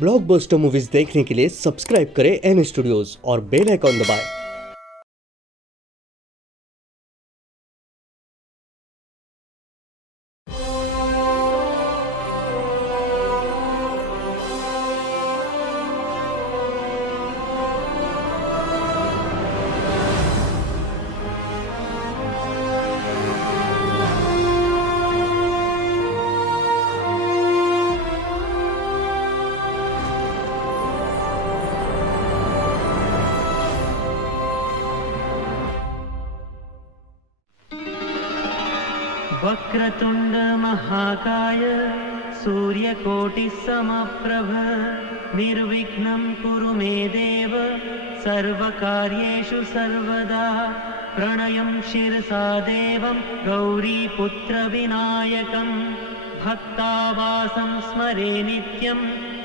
Blockbuster movies देखने के लिए सब्सक्राइब करें एन स्टूडियोज और बेल आइकॉन दबाएं। वक्रतुंड महाकाय सूर्यकोटिसमप्रभ निर्विघ्नं कुरु मे देव सर्वकार्येषु सर्वदा प्रणयं शिरसा देवं गौरीपुत्रविनायकं भक्तावासं स्मरे नित्यं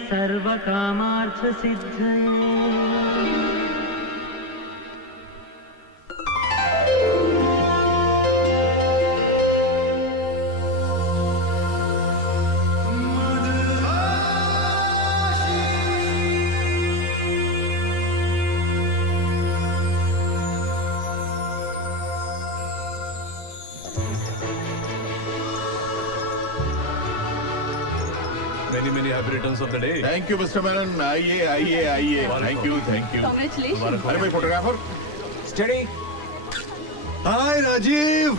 सर्वकामार्थसिद्धये। Many happy returns of the day. Thank you mister Menon, आइए आइए आइए। Thank you. Congratulations. अरे भाई फोटोग्राफर स्टडी। हाय राजीव।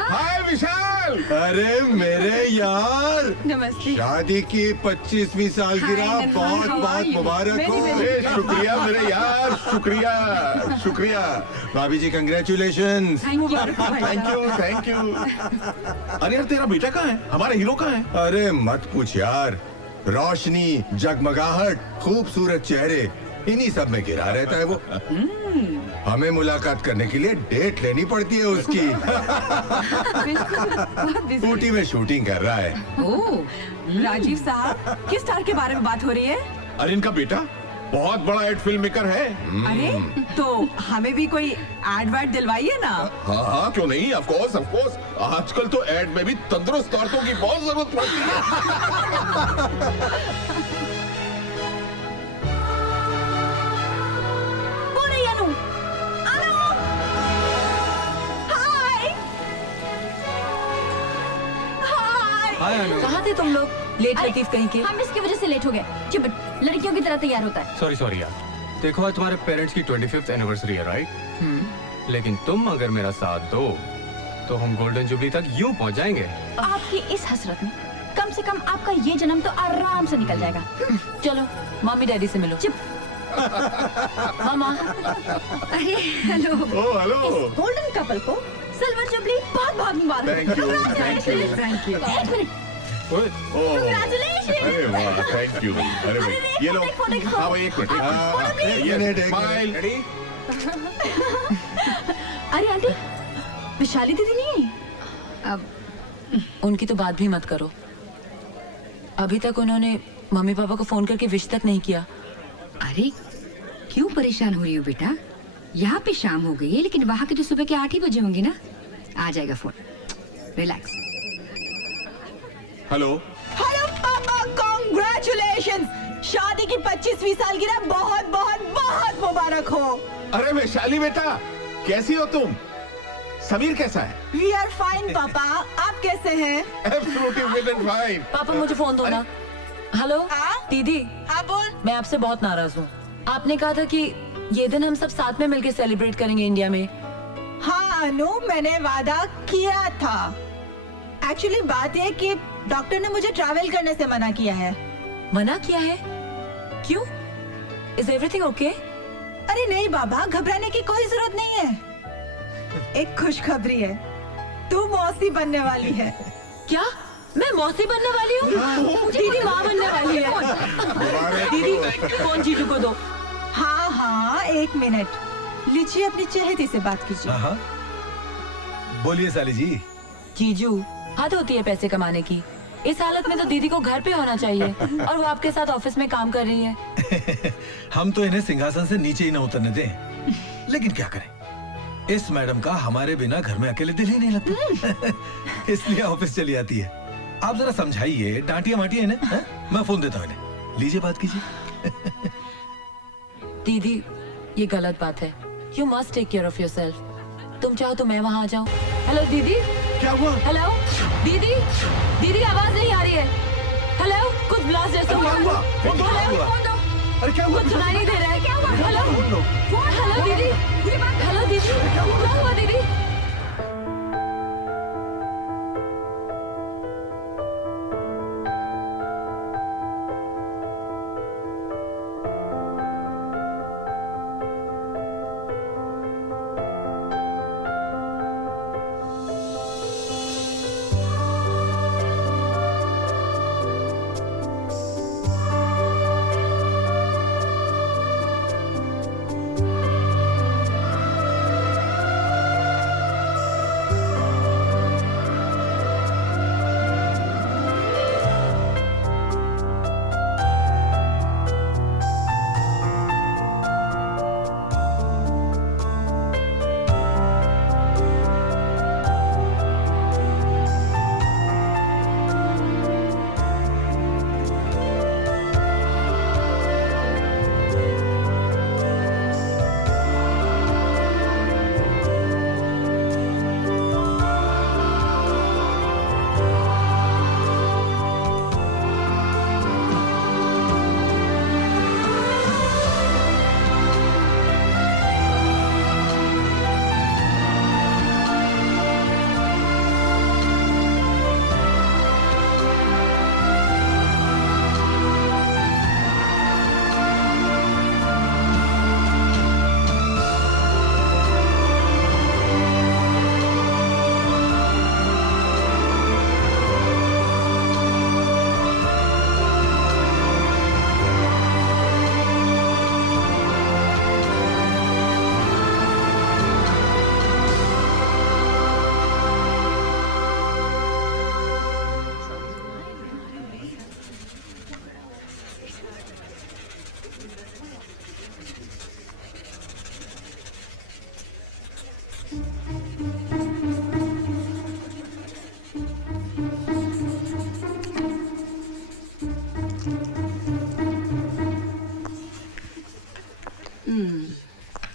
हाय विशाल। अरे मेरे यार, नमस्ते। शादी की 25वीं सालगिरह Hi, Nirmal. बहुत How बहुत are you? मुबारक हो। Very, very ए, शुक्रिया मेरे यार, शुक्रिया शुक्रिया। भाभी जी congratulations. Thank you. Thank you. अरे यार तेरा बेटा कहाँ है? हमारा हीरो कहाँ है? अरे मत पूछ यार, रोशनी, जगमगाहट, खूबसूरत चेहरे, इन्हीं सब में गिरा रहता है वो। हमें मुलाकात करने के लिए डेट लेनी पड़ती है उसकी। बहुत busy। ऊटी में शूटिंग कर रहा है। ओह, राजीव साहब, किस स्टार के बारे में बात हो रही है? अरे इनका बेटा बहुत बड़ा एड फिल्म मेकर है। अरे, तो हमें भी कोई एड वर्ड दिलवाइए ना। हाँ हाँ क्यों नहीं, ऑफ कोर्स आजकल तो एड में भी तंदुरुस्त औरतों की बहुत जरूरत पड़ती है। कौन है यानू? अनु! हाय! हाय! कहाँ थे तुम लोग? लेट लतीफ कहीं के। हम इसकी वजह से लेट हो गए। चिपट लड़कियों की तरह तैयार होता है। सॉरी यार, देखो आज तुम्हारे पेरेंट्स की 25th एनिवर्सरी है, राइट? लेकिन तुम अगर मेरा साथ दो तो हम गोल्डन जुबली तक यूं पहुंच जाएंगे। आपकी इस हसरत में कम से कम आपका ये जन्म तो आराम से निकल जाएगा। चलो मम्मी डैडी से मिलो। चिप। मामा, अरे हेलो। ओ हेलो। गोल्डन कपल को सिल्वर जुबली बहुत बहुत मुबारक। Thank you. Thank you. एक मिनट। ओह, Congratulations! अरे वाह, थैंक यू। अरे भाई ये लो। फोटो एक हाँ भाई एक मिनट। ये मिनट स्माइल। अरे आंटी, विशाली दीदी नहीं आई? अब उनकी तो बात भी मत करो। अभी तक उन्होंने मम्मी पापा को फोन करके विश तक नहीं किया। अरे क्यों परेशान हो रही हो बेटा? यहाँ पे शाम हो गई है, लेकिन वहाँ के तो सुबह के 8 ही बजे होंगे ना। आ जाएगा फोन, रिलैक्स। हेलो। हेलो पापा, कॉन्ग्रेचुलेशंस! शादी की 25वीं सालगिरह बहुत बहुत बहुत मुबारक हो। अरे वैशाली बेटा, कैसी हो तुम? समीर कैसा है? वी आर फाइन पापा, आप कैसे हैं? Absolutely fit and fine. पापा मुझे फोन दो ना। हेलो हाँ? दीदी, हाँ बोल। मैं आपसे बहुत नाराज हूँ। आपने कहा था कि ये दिन हम सब साथ में मिलकर सेलिब्रेट करेंगे इंडिया में। हाँ अनु, मैंने वादा किया था। एक्चुअली बात यह कि डॉक्टर ने मुझे ट्रैवल करने से मना किया है। मना किया है? क्यों? Is everything okay? अरे नहीं बाबा, घबराने की कोई जरूरत नहीं है। एक खुशखबरी है, तू मौसी बनने वाली है। क्या मैं मौसी बनने वाली हूँ? दीदी माँ बनने वाली है। दीदी फोन जीजू को दो। हाँ हाँ, एक मिनट। लीजिए अपनी चहेती से बात कीजिए। हाँ बोलिए साली जी। जीजू, हद होती है पैसे कमाने की। इस हालत में तो दीदी को घर पे होना चाहिए और वो आपके साथ ऑफिस में काम कर रही है। हम तो इन्हें सिंहासन से नीचे ही न उतरने दें, लेकिन क्या करें, इस मैडम का हमारे बिना घर में अकेले दिल ही नहीं लगता। इसलिए ऑफिस चली आती है। आप जरा समझाइए, डांटिए माटिए इन्हें। मैं फोन देता हूँ इन्हें। लीजिए बात कीजिए। दीदी ये गलत बात है। You must take care of yourself. तुम चाहो तो मैं वहाँ आ जाऊँ। हेलो दीदी। क्या हुआ? हेलो दीदी। दीदी आवाज नहीं आ रही है। हेलो कुछ ब्लास्ट जैसा हुआ। क्या हुआ? फोन दो, क्या हुआ? फोन दो। अरे क्या हुआ? कुछ सुनाई नहीं दे रहा है। क्या हुआ? हेलो फोन दो। हेलो दीदी। हेलो दीदी क्या हुआ दीदी?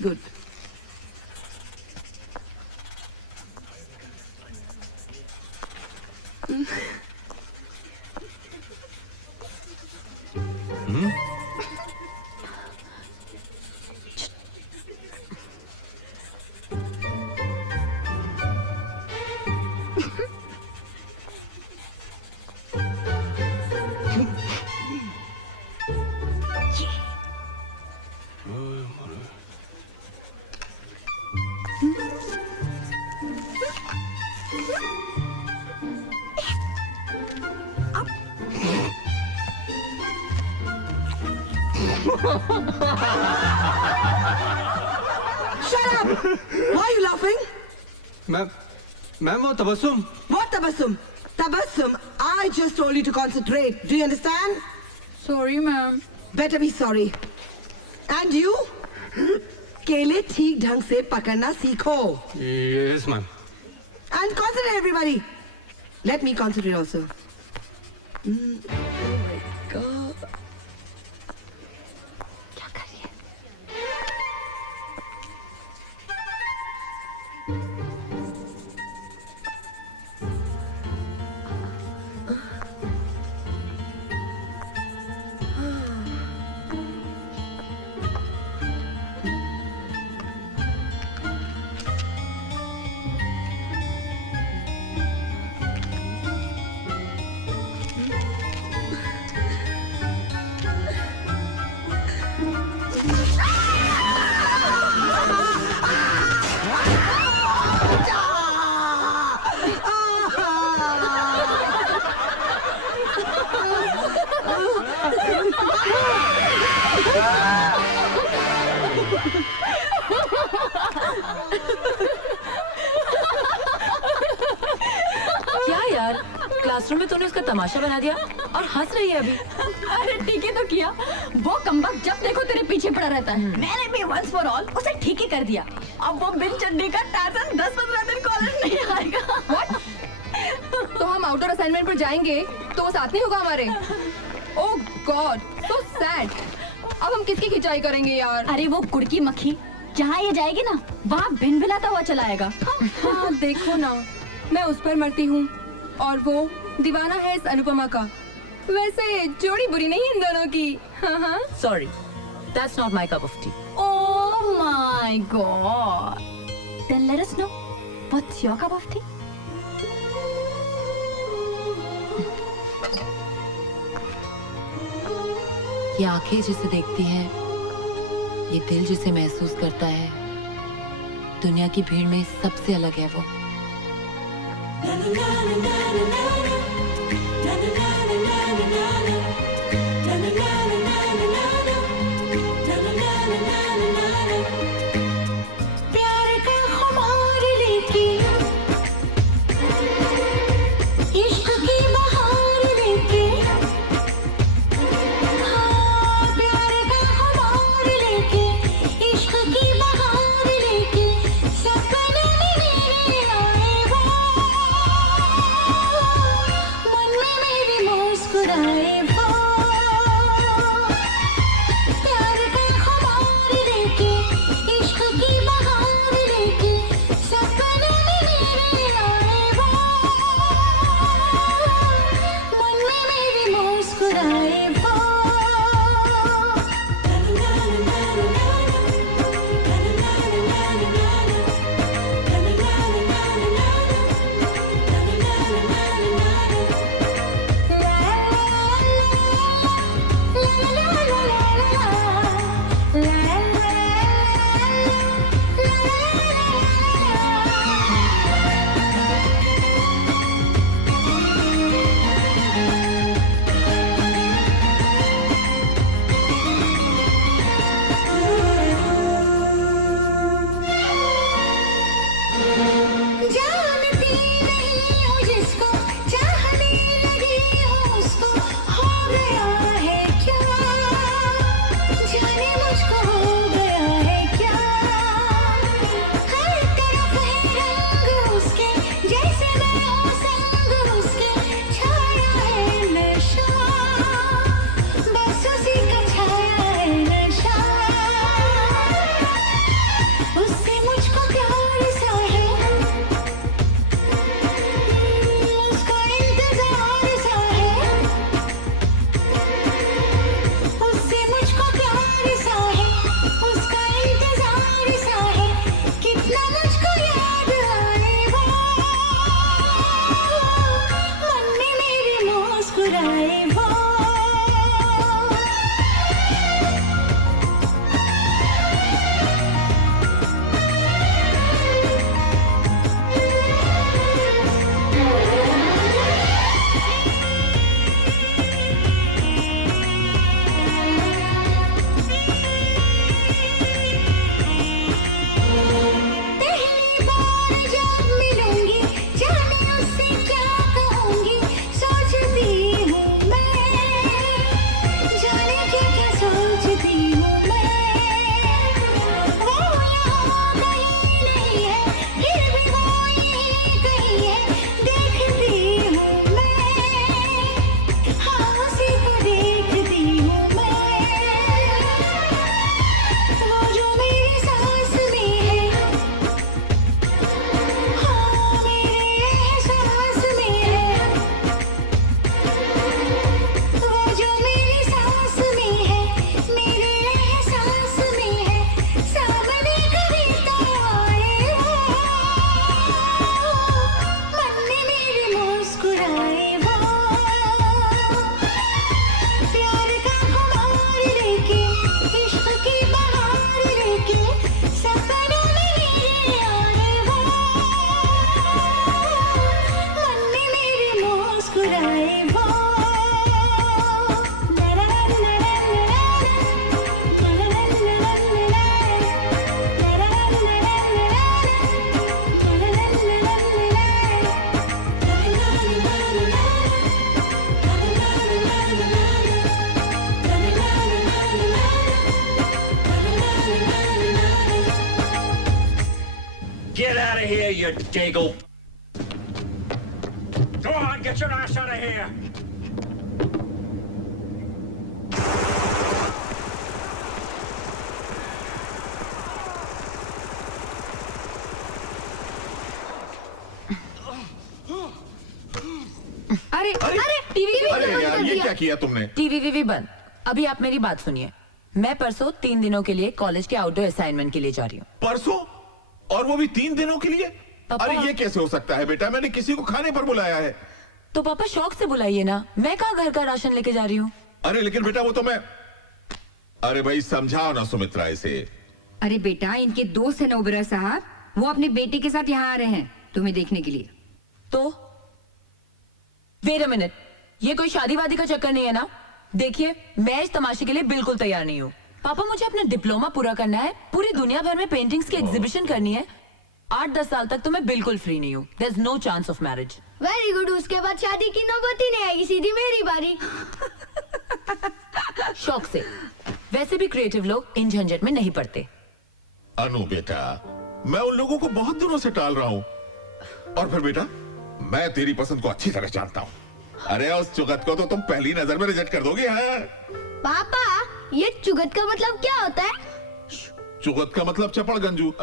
Good. Shut up! Why are you laughing? Ma'am वो Tabassum. What tabassum? Tabassum, I just told you to concentrate. Do you understand? Sorry, ma'am. Better be sorry. And you? केले ठीक ढंग से पकड़ना सीखो. Yes ma'am. And concentrate, everybody. Let me concentrate also. Oh my God. क्या कर रही है? क्या यार क्लासरूम में तूने उसका तमाशा बना दिया और हंस रही है अभी। अरे ठीक है तो किया। वो कमबख्त जब देखो तेरे पीछे पड़ा रहता है। मैंने भी वंस फॉर ऑल उसे ठीक ही कर दिया। अब वो बिन चड्डी का टार्जन 10-15 दिन कॉलेज नहीं आएगा। What? तो हम आउटडोर असाइनमेंट पर जाएंगे तो वो साथ नहीं होगा हमारे। ओह गॉड, सो सैड। अब हम किसकी खिंचाई करेंगे यार? अरे वो कुड़की मक्खी, जहाँ ये जाएगी ना वहाँ भिन भिनाता हुआ चला आएगा। हाँ देखो ना, मैं उस पर मरती हूँ और वो दीवाना है इस अनुपमा का। वैसे जोड़ी बुरी नहीं इन दोनों की। हाँ। Sorry, that's not my cup of tea. Oh my god. Then let us know what's your cup of tea? ये आंखें जिसे देखती हैं, ये दिल जिसे महसूस करता है, दुनिया की भीड़ में सबसे अलग है वो। प्यार का खुमार लेके, इश्क की बहार लेके, हाँ प्यार का खुमार लेके, इश्क की बहार लेके, सपने में मेरे आए वो, मन में मेरे मुस्कुराए वो। प्यार का खुमार लेके, इश्क की बहार लेके, सपने में मेरे आए वो, मन में मेरे मुस्कुराए वो। जानती नहीं हूँ जिसको, चाहने लगी हूँ उसको, हो गया है क्या, जाने मुझको हो गया है क्या। हर तरफ है रंग उसके, जैसे मैं हूँ संग उसके, छाया है नशा, बस उसी का छाया है नशा। उससे मुझको प्यार सा है, उसका इंतजार सा है, उससे मुझको प्यार सा है, उसका इंतजार सा है, कितना मुझको याद आए वो, मन में मेरे मुस्कुराए वो। पहली बार जब मिलूंगी, जाने उससे क्या कहूंगी, सोचती हूँ मैं, जाने क्या सोचती हूँ मैं। वो यहाँ कहीं नहीं है, फिर भी वो यहीं कहीं है, देखती हूँ मैं, हाँ उसी को देखती हूँ मैं। वो जो मेरी सांस में है, हाँ मेरे एहसास में है, वो जो मेरी सांस में है, मेरे एहसास में है, सामने कभी तो आए वो, मन में मेरे मुस्कुराए वो। प्यार का खुमार लेके, इश्क की बहार लेके, सपने में मेरे आए वो, मन में मेरे मुस्कुराए वो। Get out of here, you dago! Go on, get your ass out of here! क्या किया तुमने? टीवी वीवी बंद। अभी आप मेरी बात सुनिए। मैं परसों 3 दिनों के लिए कॉलेज के आउटडोर असाइनमेंट के लिए जा रही हूँ। परसों? और वो भी 3 दिनों के लिए? पापा। अरे ये कैसे हो सकता है बेटा? मैंने किसी को खाने पर बुलाया है। तो पापा शौक से बुलाइए ना, मैं कहाँ घर का राशन लेके जा रही हूँ। अरे लेकिन बेटा वो तो मैं, अरे भाई समझाओ ना सुमित्रा इसे। अरे बेटा, इनके दोस्त है ना ओबेरॉय साहब, वो अपने बेटे के साथ यहाँ आ रहे हैं तुम्हें देखने के लिए। तो वेट अ मिनट, ये कोई शादी वादी का चक्कर नहीं है ना? देखिए मैं इस तमाशे के लिए बिल्कुल तैयार नहीं हूँ। पापा मुझे अपना डिप्लोमा पूरा करना है, पूरी दुनिया भर में पेंटिंग्स की एग्जीबिशन करनी है। 8-10 साल तक तो मैं बिल्कुल फ्री नहीं हूँ। There is no chance of marriage. Very good, उसके बाद शादी की नौबत ही नहीं आएगी, सीधी मेरी बारी। शौक से। वैसे भी क्रिएटिव लोग इन झंझट में नहीं पड़ते। अनु बेटा, मैं उन लोगों को बहुत दिनों से टाल रहा हूँ। और फिर बेटा, मैं तेरी पसंद को अच्छी तरह जानता हूँ। अरे उस चुगत को तो तुम पहली नजर में रिजेक्ट कर दोगे। हाँ? पापा, ये चुगत का मतलब क्या होता है? चुगत का मतलब चपड़ गंजू।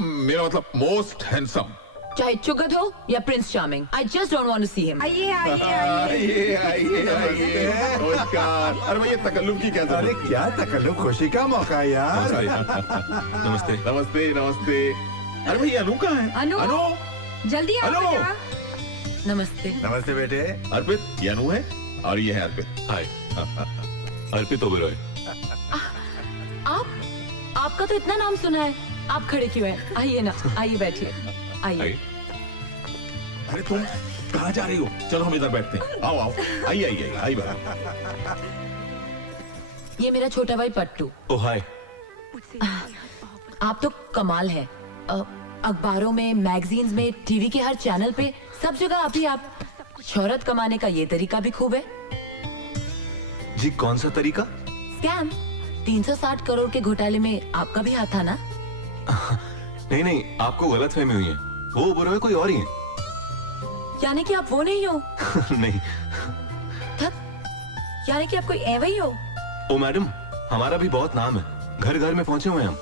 मेरा मतलब मोस्ट हैंडसम। चाहे चुगत हो या prince charming, I just don't want to see him. आइए आइए आइए आइए। नमस्कार। अरे भाई ये तकल्लुफ की क्या जरूरत? अरे क्या तकल्लुफ, खुशी का मौका है यार। नमस्ते नमस्ते नमस्ते। अरे भाई अनु कहाँ है? अनु, जल्दी आओ अनु। बेटा। नमस्ते। नमस्ते बेटे। अर्पित, ये अनु है और ये है अर्पित। हाय, अर्पित ओबेरॉय। आपका तो इतना नाम सुना है, आप खड़े क्यों हैं? आइए ना, आइए बैठिए, आइए। अरे तुम कहाँ जा रही हो? चलो हम इधर बैठते हैं। आओ आओ, आइए आइए आइए बेटा। ये मेरा छोटा भाई पट्टू। ओ हाय। आप तो कमाल है। अखबारों में, मैगजीन्स में, टीवी के हर चैनल पे, सब जगह आप शोहरत कमाने का ये तरीका भी खूब है। जी कौन सा तरीका? स्कैम। 360 करोड़ के घोटाले में आपका भी हाथ था ना? नहीं नहीं, आपको गलतफहमी हुई है। वो ओबेरॉय कोई और ही है। यानी कि आप वो नहीं हो? नहीं। यानी कि आप कोई ऐवा ही हो? ओ मैडम, हमारा भी बहुत नाम है, घर घर में पहुंचे हुए हैं हम।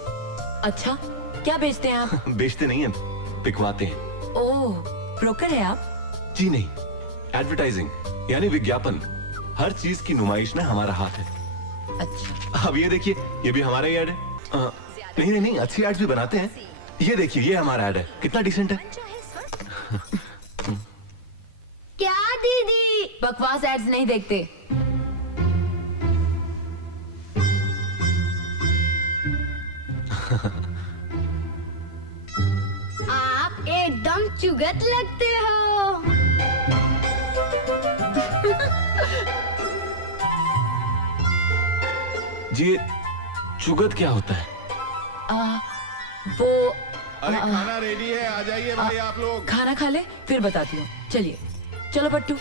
अच्छा, क्या बेचते हैं आप? बेचते नहीं हैं, बिकवाते हैं। ओह, ब्रोकर है आप? जी नहीं, एडवर्टाइजिंग यानी विज्ञापन। हर चीज की नुमाइश में हमारा हाथ है। अच्छा। अब ये देखिए, ये भी हमारा ही ऐड है। नहीं नहीं नहीं, अच्छी एड्स भी बनाते हैं। ये देखिए, ये हमारा ऐड है, कितना डिसेंट है। क्या दीदी? बकवास एड्स नहीं देखते। आप एकदम चुगत लगते हो। जी, चुगत क्या होता है? वो अरे खाना रेडी है, आ जाइए भाई आप लोग। खाना खा ले, फिर बताती हूँ। चलिए, चलो पट्टू।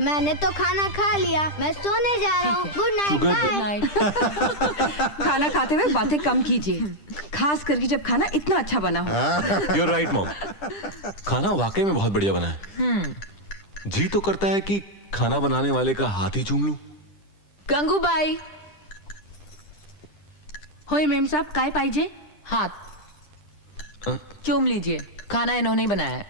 मैंने तो खाना खा लिया, मैं सोने जा रहा हूँ। Good night. Good night. खाना खाते हुए बातें कम कीजिए, खास करके जब खाना इतना अच्छा बना हो। You're right, mom. खाना वाकई में बहुत बढ़िया बना है। जी तो करता है कि खाना बनाने वाले का हाथ ही चूम लूं। गंगूबाई। होय मेम साहब, काय पाहिजे? हाथ चूम लीजिए, खाना इन्होंने ही बनाया है।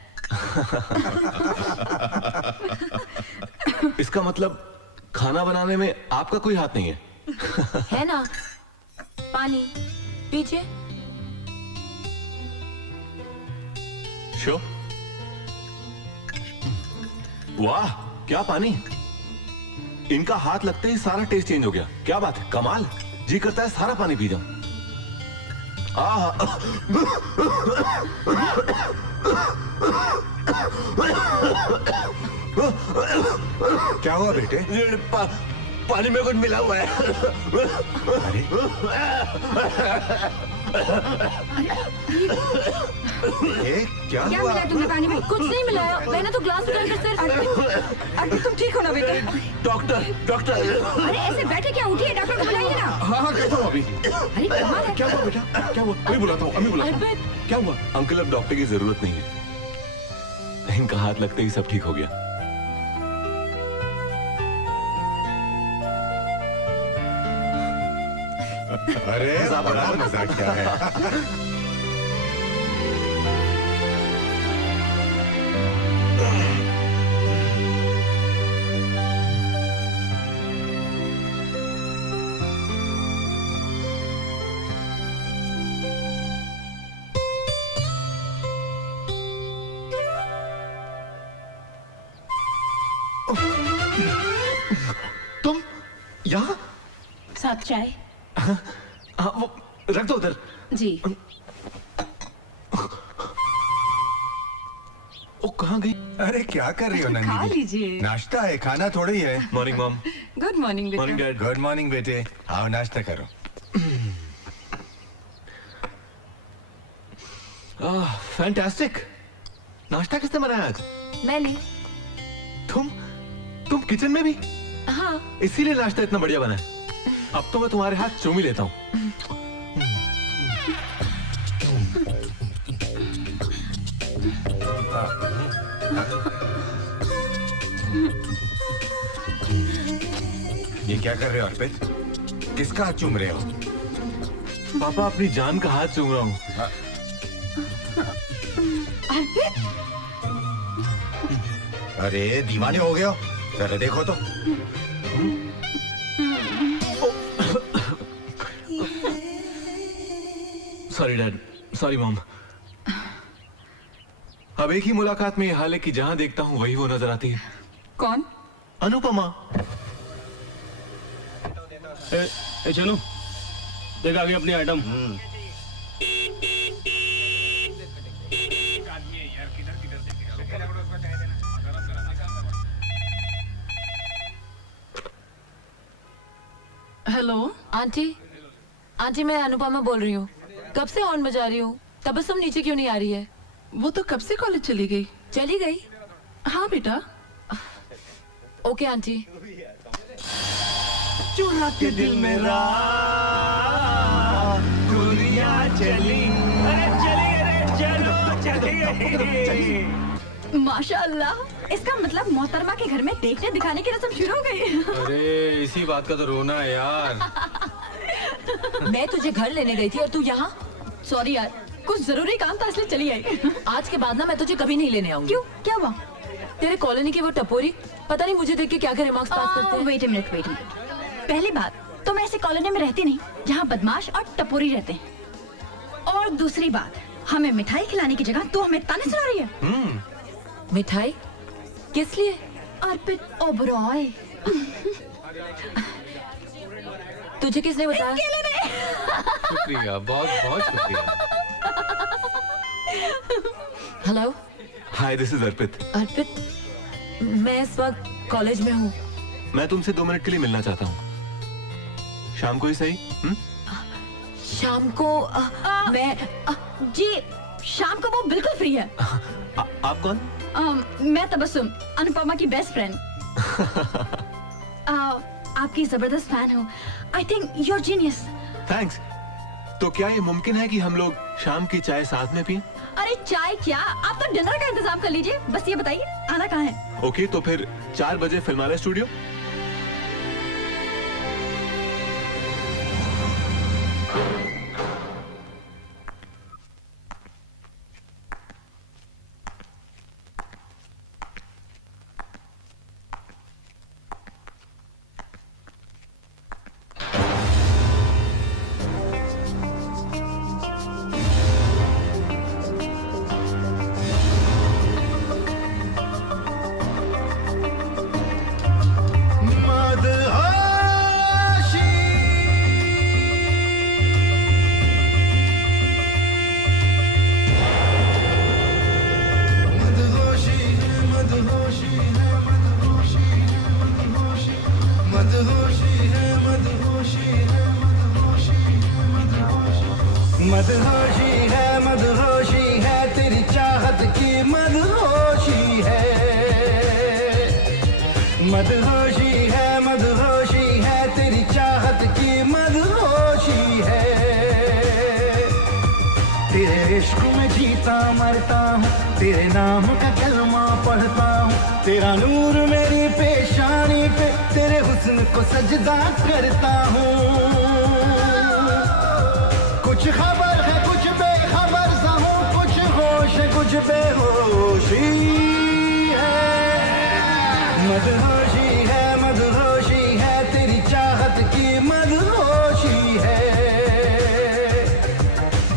इसका मतलब खाना बनाने में आपका कोई हाथ नहीं है? है ना? पानी पीजिए। श्योर। वाह, क्या पानी! इनका हाथ लगते ही सारा टेस्ट चेंज हो गया। क्या बात है, कमाल। जी करता है सारा पानी पी जाऊं। क्या हुआ बेटे? पानी में कुछ मिला हुआ है। अरे क्या क्या हुआ? मिला तुम्हें पानी में? कुछ नहीं मिलाया, मैंने तो ग्लास उठाकर सिर्फ। अर्पित, तुम ठीक हो ना बेटे? Doctor doctor. अरे ऐसे बैठे क्या, उठिए, डॉक्टर को बुलाइए ना। हाँ कहता हूँ अभी। अरे कमाल है। क्या हुआ बेटा? क्या हुआ? अभी बुलाता हूँ, अभी बुलाता हूँ। अर्पित। क्या हुआ? अंकल, अब डॉक्टर की जरूरत नहीं है। इनका हाथ लगते ही सब ठीक हो गया। अरे बड़ा मजाक क्या है। यहाँ? साथ चाय। हाँ, वो रख दो उधर। जी। ओ कहाँ गई? अरे क्या कर रही हो खा नंदी? लीजिए। नाश्ता है, खाना थोड़ी है। Morning mom. गुड मॉर्निंग बेटा। Morning dad. गुड मॉर्निंग बेटे, आओ नाश्ता करो। फैंटास्टिक। नाश्ता किसने बनाया आज? मैंने। तुम किचन में भी? हाँ। इसीलिए नाश्ता इतना बढ़िया बना है। अब तो मैं तुम्हारे हाथ चूम ही लेता हूँ। ये क्या कर रहे हो अर्पित? किसका हाथ चूम रहे हो? पापा अपनी जान का हाथ चूम रहा हूँ। अरे दीवाने हो गए हो? जरा देखो तो। Sorry dad, sorry mom. अब एक ही मुलाकात में ये हाल है कि जहां देखता हूँ वही वो नजर आती है। कौन? अनुपमा। चलो देख आ गई अपनी आइटम। Hello aunty. आंटी मैं अनुपमा बोल रही हूँ। कब से हॉर्न बजा रही हूँ, तबस्सुम नीचे क्यों नहीं आ रही है? वो तो कब से कॉलेज चली गई। चली गई? हाँ बेटा। Okay aunty. चुरा के दिल मेरा दुनिया चली, अरे चली अरे चलो चली। माशाअल्लाह, इसका मतलब मोहतरमा के घर में देखने दिखाने की रस्म शुरू हो गई। अरे इसी बात का तो रोना है यार। मैं तुझे घर लेने गई थी और तू यहाँ? सॉरी यार, कुछ जरूरी काम था इसलिए चली आई। आज के बाद ना मैं तुझे कभी नहीं लेने आऊंगी। क्यों, क्या हुआ? तेरे कॉलोनी की वो टपोरी पता नहीं मुझे देख के क्या क्या रिमार्क्स पास करते हैं। Wait a minute. पहली बात तो मैं ऐसे कॉलोनी में रहती नहीं जहाँ बदमाश और टपोरी रहते हैं। और दूसरी बात, हमें मिठाई खिलाने की जगह तू हमें ताने सुना रही है। मिठाई? किस लिए? अर्पित ओबरॉय। तुझे किसने बताया? शुक्रिया, बहुत बहुत शुक्रिया। हेलो। हाय, दिस इज अर्पित। अर्पित, मैं इस वक्त कॉलेज में हूँ। मैं तुमसे 2 मिनट के लिए मिलना चाहता हूँ। शाम को ही सही? शाम को मैं जी शाम को वो बिल्कुल फ्री है। आप कौन? मैं तबस्सुम, अनुपमा की बेस्ट फ्रेंड। आपकी जबरदस्त फैन हूँ। I think you are genius. Thanks. तो क्या ये मुमकिन है कि हम लोग शाम की चाय साथ में पिएं? अरे चाय क्या, आप तो डिनर का इंतजाम कर लीजिए। बस ये बताइए आना कहाँ है? ओके, तो फिर 4 बजे फिल्मालय स्टूडियो। मदहोशी है तेरी चाहत की मदहोशी है। मदहोशी है तेरी चाहत की मदहोशी है। तेरे इश्क में जीता मरता हूँ, तेरे नाम का कलमा पढ़ता हूँ। तेरा नूर मेरी पेशानी पे, तेरे हुस्न को सजदा करता हूँ। कुछ खबर है कुछ बेखबर सा हूँ, कुछ होश कुछ बेहोशी है। मदहोशी है तेरी चाहत की मदहोशी है।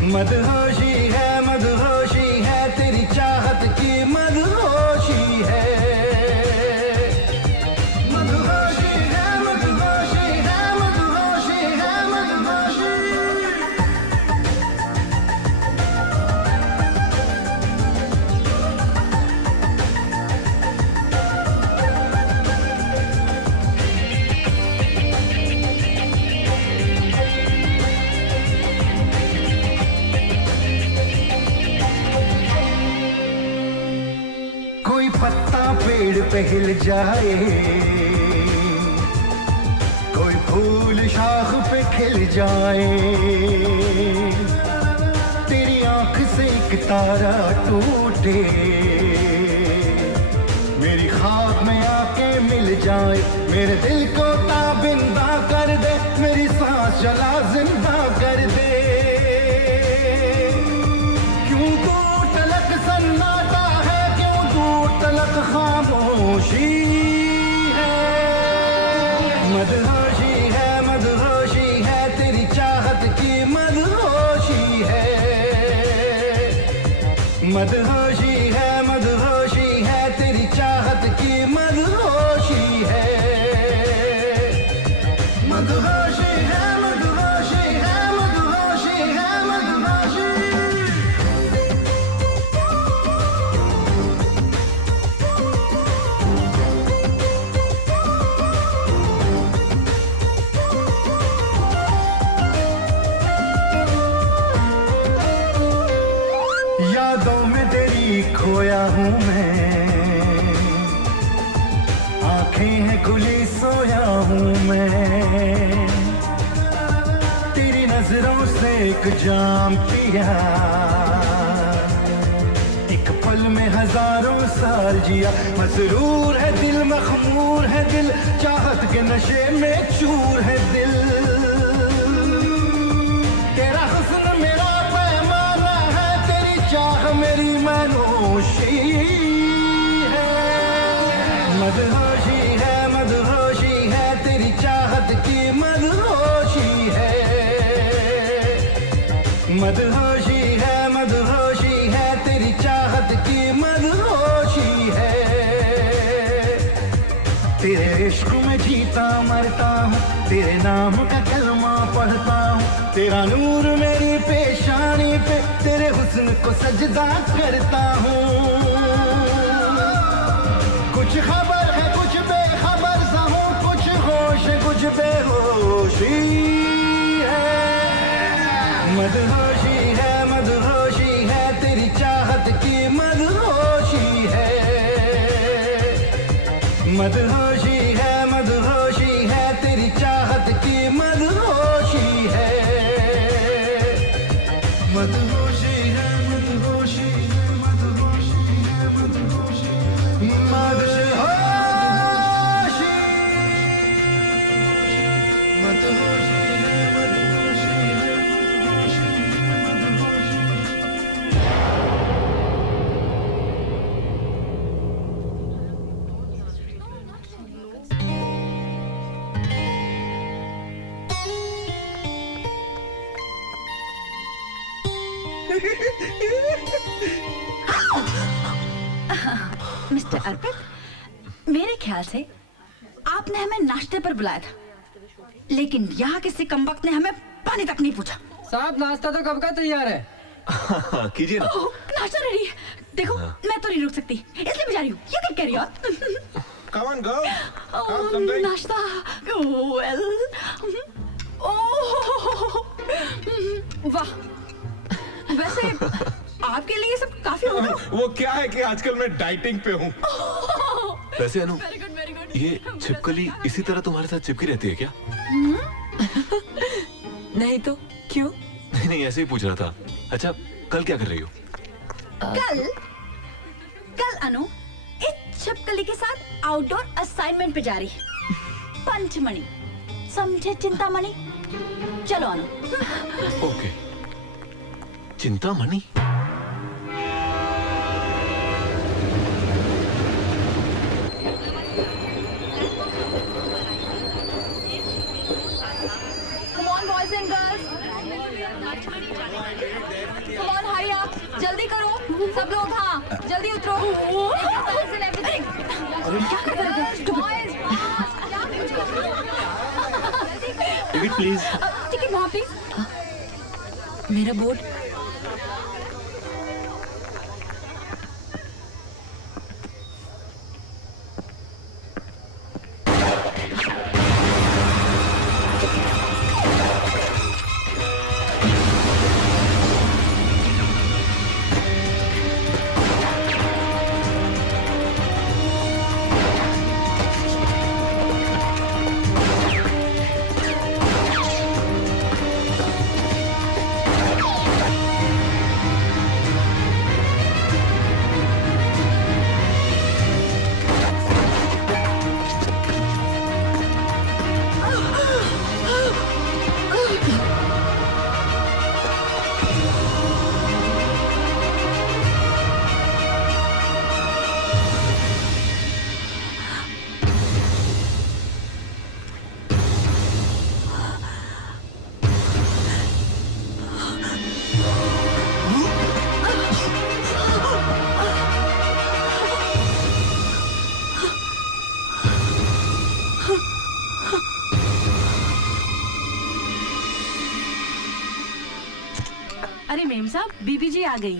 मदहोशी है तेरी चाहत की मदहोशी है। मदहोशी है पेड़ पे हिल जाए, कोई फूल शाख पे खिल जाए, तेरी आंख से एक तारा टूटे, मेरी ख्वाब में आके मिल जाए, मेरे दिल को ताबिंदा कर दे, मेरी सांस चला जिंदा कर दे। क्यों दूर तलक सन्नाटा है, क्यों दूर तलक खामोशी है, मदहोशी है, मदहोशी है, तेरी चाहत की मदहोशी है, मदहोशी है, मदहोशी है, तेरी चाहत की मदहोशी है, मदहोशी है, मदहोशी है, मदहोशी है, मदहोशी। यादों में तेरी खोया हूँ मैं, आंखें हैं खुली सोया हूँ मैं, तेरी नजरों से एक जाम पिया, एक पल में हजारों साल जिया, मसरूर है दिल, मखमूर है दिल, चाहत के नशे में चूर है दिल, तेरा हुस्न मेरा पैमाना है, तेरी चाह मेरी मनोशी है, मदहोशी है, मदहोशी है, तेरी चाहत की मदहोशी है, मदहोशी है, मदहोशी है, तेरी चाहत की मदहोशी है, तेरे इश्क में जीता मरता हूँ, तेरे नाम का कलमा पढ़ता हूँ, तेरा नूर मेरी पेशानी पे, तेरे हुस्न को सजदा करता हूँ, कुछ खबर है कुछ बेखबर सा हूँ, कुछ होश कुछ बेहोशी है, मदहोशी है, मदहोशी है, तेरी चाहत की मदहोशी है, मदहोशी है, मदहोशी है, तेरी चाहत की मदहोशी है, मदहोशी है, मदहोशी है, मदहोशी है, मदहोशी, मदहोशी, मदहोशी है, मदहोशी है, मदहोशी है, मदहोशी। मिस्टर अर्पित, मेरे ख्याल से आपने हमें नाश्ते पर बुलाया था, लेकिन यहाँ किसी कमबख्त ने हमें पानी तक नहीं पूछा। साहब नाश्ता तो कब का तैयार है? कीजिए ना। ओह, नाश्ता रेडी है। देखो मैं तो नहीं रुक सकती, इसलिए मैं जा रही हूँ। You can carry on. Come on, go. नाश्ता वेल, ओह वाह, वैसे आपके लिए ये सब काफी होगा। वो क्या है कि आजकल मैं डाइटिंग पे हूँ। वैसे अनु, ये छिपकली इसी तरह तुम्हारे साथ चिपकी रहती है क्या? नहीं तो क्यों? नहीं ऐसे ही पूछ रहा था। अच्छा कल क्या कर रही हो? कल अनु इस छिपकली के साथ आउटडोर असाइनमेंट पे जा रही है, पंचमणि, समझे? चिंतामणि। चलो Anu. Okay, Chintamani. Come on boys and girls. Come on hurry up. जल्दी करो सब लोग। हाँ जल्दी उतरो। क्या कर रहे हो? Boys, ticket please. टिकट वहाँ प्लीज। मेरा बोर्ड। अरे मेम साहब, बीबी जी आ गई।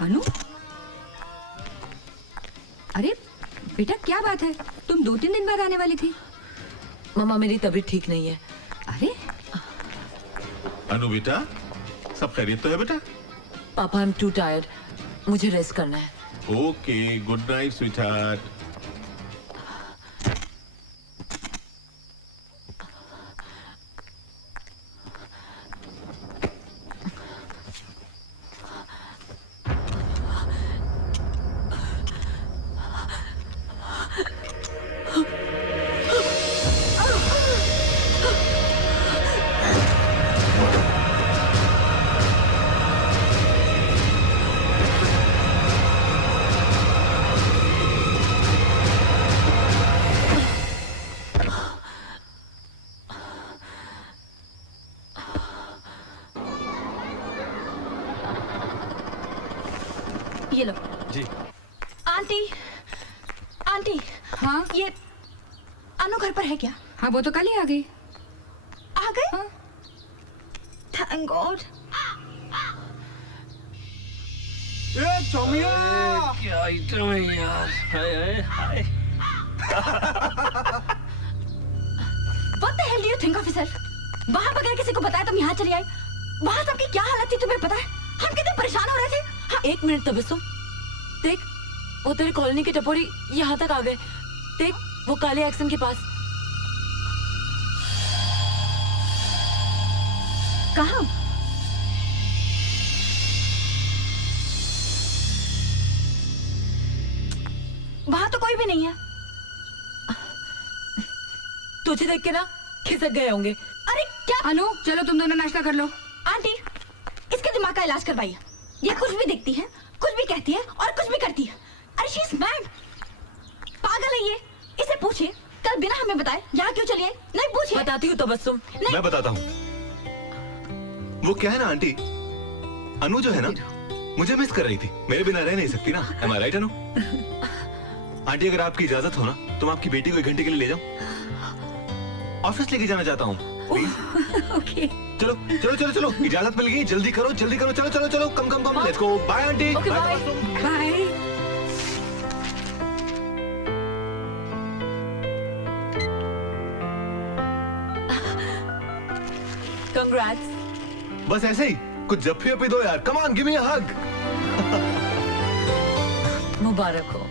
अनु, अरे बेटा क्या बात है, तुम 2-3 दिन बाद आने वाली थी। मम्मा मेरी तबीयत ठीक नहीं है। अरे अनु बेटा, सब खैरियत तो है बेटा? पापा आई एम टू टायर्ड, मुझे रेस्ट करना है। Okay, good night sweetheart. ये लो। जी। Aunty, aunty. हाँ, ये अनु घर पर है क्या? हाँ वो तो कल ही आ गई। आ गई? हाँ। Thank God. चौमिया, क्या आइटम है यार। हाय हाय हाय। What the hell do you think of yourself? वहाँ बगैर किसी को बताया तुम यहाँ चली आई। वहाँ सबकी क्या हालत थी तुम्हें पता है? हम कितने परेशान हो रहे थे। हाँ। एक मिनट तबस्सुम, देख वो तेरे कॉलोनी के टपोरी यहाँ तक आ गए। देख वो काले एक्शन के पास। कहाँ? वहाँ तो कोई भी नहीं है। तुझे देख के ना खिसक गए होंगे। अरे क्या? अनु चलो तुम दोनों नाश्ता कर लो। आंटी, इसके दिमाग का इलाज करवाइए। ये कुछ भी दिखती है, कुछ भी कहती है और कुछ भी करती है। अरे शी इज मैड, पागल है ये। इसे पूछिए कल बिना हमें बताए यहाँ क्यों चली आई। नहीं पूछिए। बताती हूँ तबस्सुम। मैं बताता हूँ। वो क्या है ना आंटी, अनु जो है ना मुझे मिस कर रही थी, मेरे बिना रह नहीं सकती ना। Am I right Anu? Aunty अगर आपकी इजाजत हो ना तो मैं आपकी बेटी को 1 घंटे के लिए ले जाऊं। ऑफिस लेके जाना चाहता हूँ प्लीज। ओके चलो चलो चलो चलो, इजाजत मिल गई। जल्दी करो जल्दी करो, चलो चलो चलो, come come come. Let's go. Bye aunty. Bye. Congrats. बस ऐसे ही कुछ जफ्फी अपी दो यार। कम ऑन गिव मी अ हग। मुबारक हो।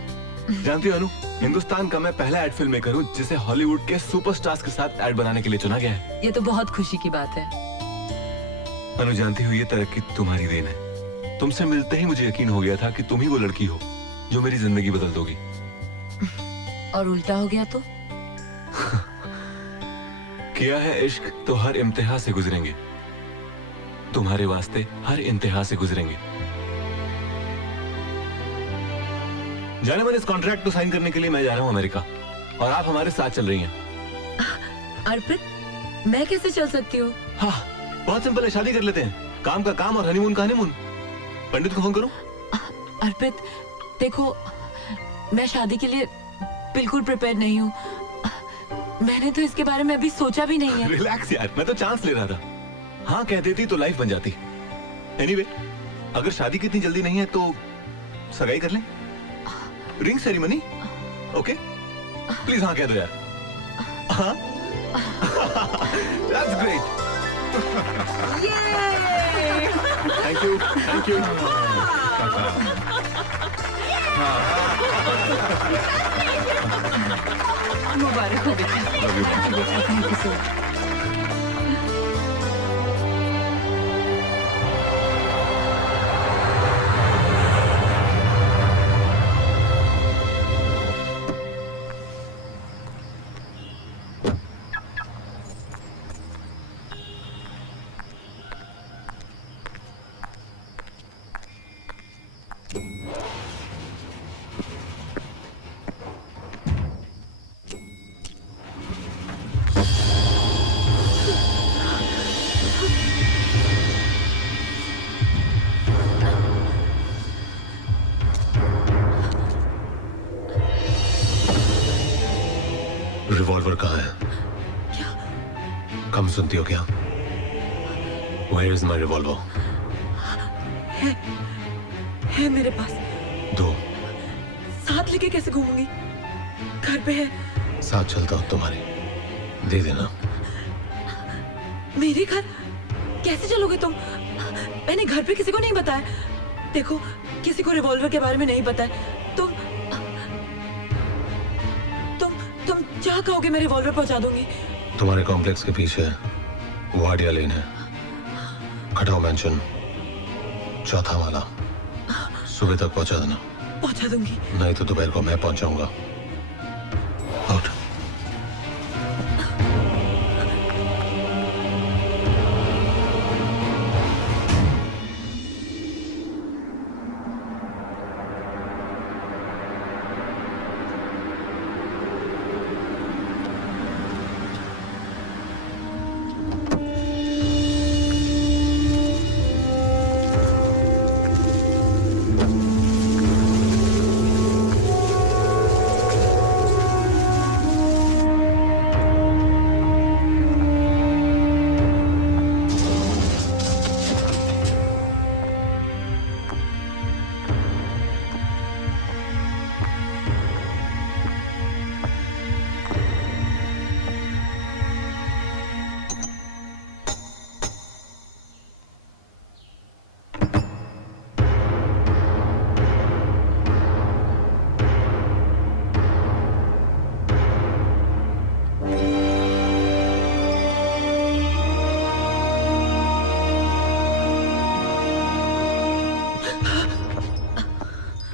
जानती हो अनु, हिंदुस्तान का मैं पहला एड फिल्म मेकर हूँ जिसे हॉलीवुड के सुपरस्टार्स के साथ एड बनाने के लिए चुना गया है। ये तो बहुत खुशी की बात है। अनु जानती हो, ये तरक्की तुम्हारी देन है। तुमसे मिलते ही मुझे यकीन हो गया था कि तुम ही वो लड़की हो जो मेरी जिंदगी बदल दोगी। और उल्टा हो गया तो? किया है इश्क तो हर इम्तिहा से गुजरेंगे, तुम्हारे वास्ते हर इंतहा से गुजरेंगे। जाने मन, इस कॉन्ट्रैक्ट को साइन करने के लिए मैं जा रहा हूँ अमेरिका और आप हमारे साथ चल रही हैं। अर्पित, मैं कैसे चल सकती हूँ? हाँ, बहुत सिंपल है, शादी कर लेते हैं। काम का काम और हनीमून का हनीमून। पंडित को फोन करूं? अर्पित देखो, मैं शादी के लिए बिल्कुल प्रिपेयर नहीं हूँ। मैंने तो इसके बारे में अभी सोचा भी नहीं है। रिलैक्स यार, मैं तो चांस ले रहा था। हाँ कह देती तो लाइफ बन जाती। एनीवे, अगर शादी की इतनी जल्दी नहीं है तो सगाई कर लें। Ring ceremony, okay? प्लीज हाँ कह दो यार। हाँ? That's great. Thank you, thank you. मुबारक हो बेटा। Thank you so much. Revolver कहाँ है? कम सुनती हो क्या? Where is my revolver? है मेरे पास। दो। साथ लेके कैसे घूमूंगी? घर पे है। साथ चलता हूँ तुम्हारे, दे देना। मेरे घर कैसे चलोगे तुम? मैंने घर पे किसी को नहीं बताया। देखो, किसी को रिवॉल्वर के बारे में नहीं पता है। तुम जहाँ कहोगे मैं रिवॉल्वर पहुंचा दूंगी। तुम्हारे कॉम्प्लेक्स के पीछे वाडिया लेन है, खटाव मैंशन, चौथा वाला। सुबह तक पहुंचा देना। पहुंचा दूंगी। नहीं तो दोपहर को मैं पहुंचाऊंगा। आउट।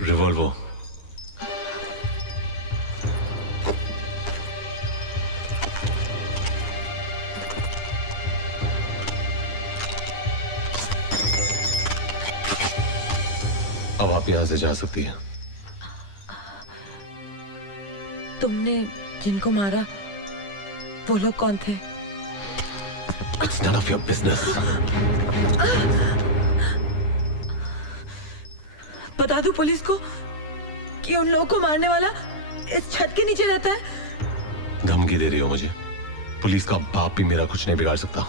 रिवॉल्वर। अब आप यहां से जा सकती हैं। तुमने जिनको मारा वो लोग कौन थे? It's none of your business. बता दूं पुलिस को कि उन लोगों को मारने वाला इस छत के नीचे रहता है? धमकी दे रही हो मुझे? पुलिस का बाप भी मेरा कुछ नहीं बिगाड़ सकता।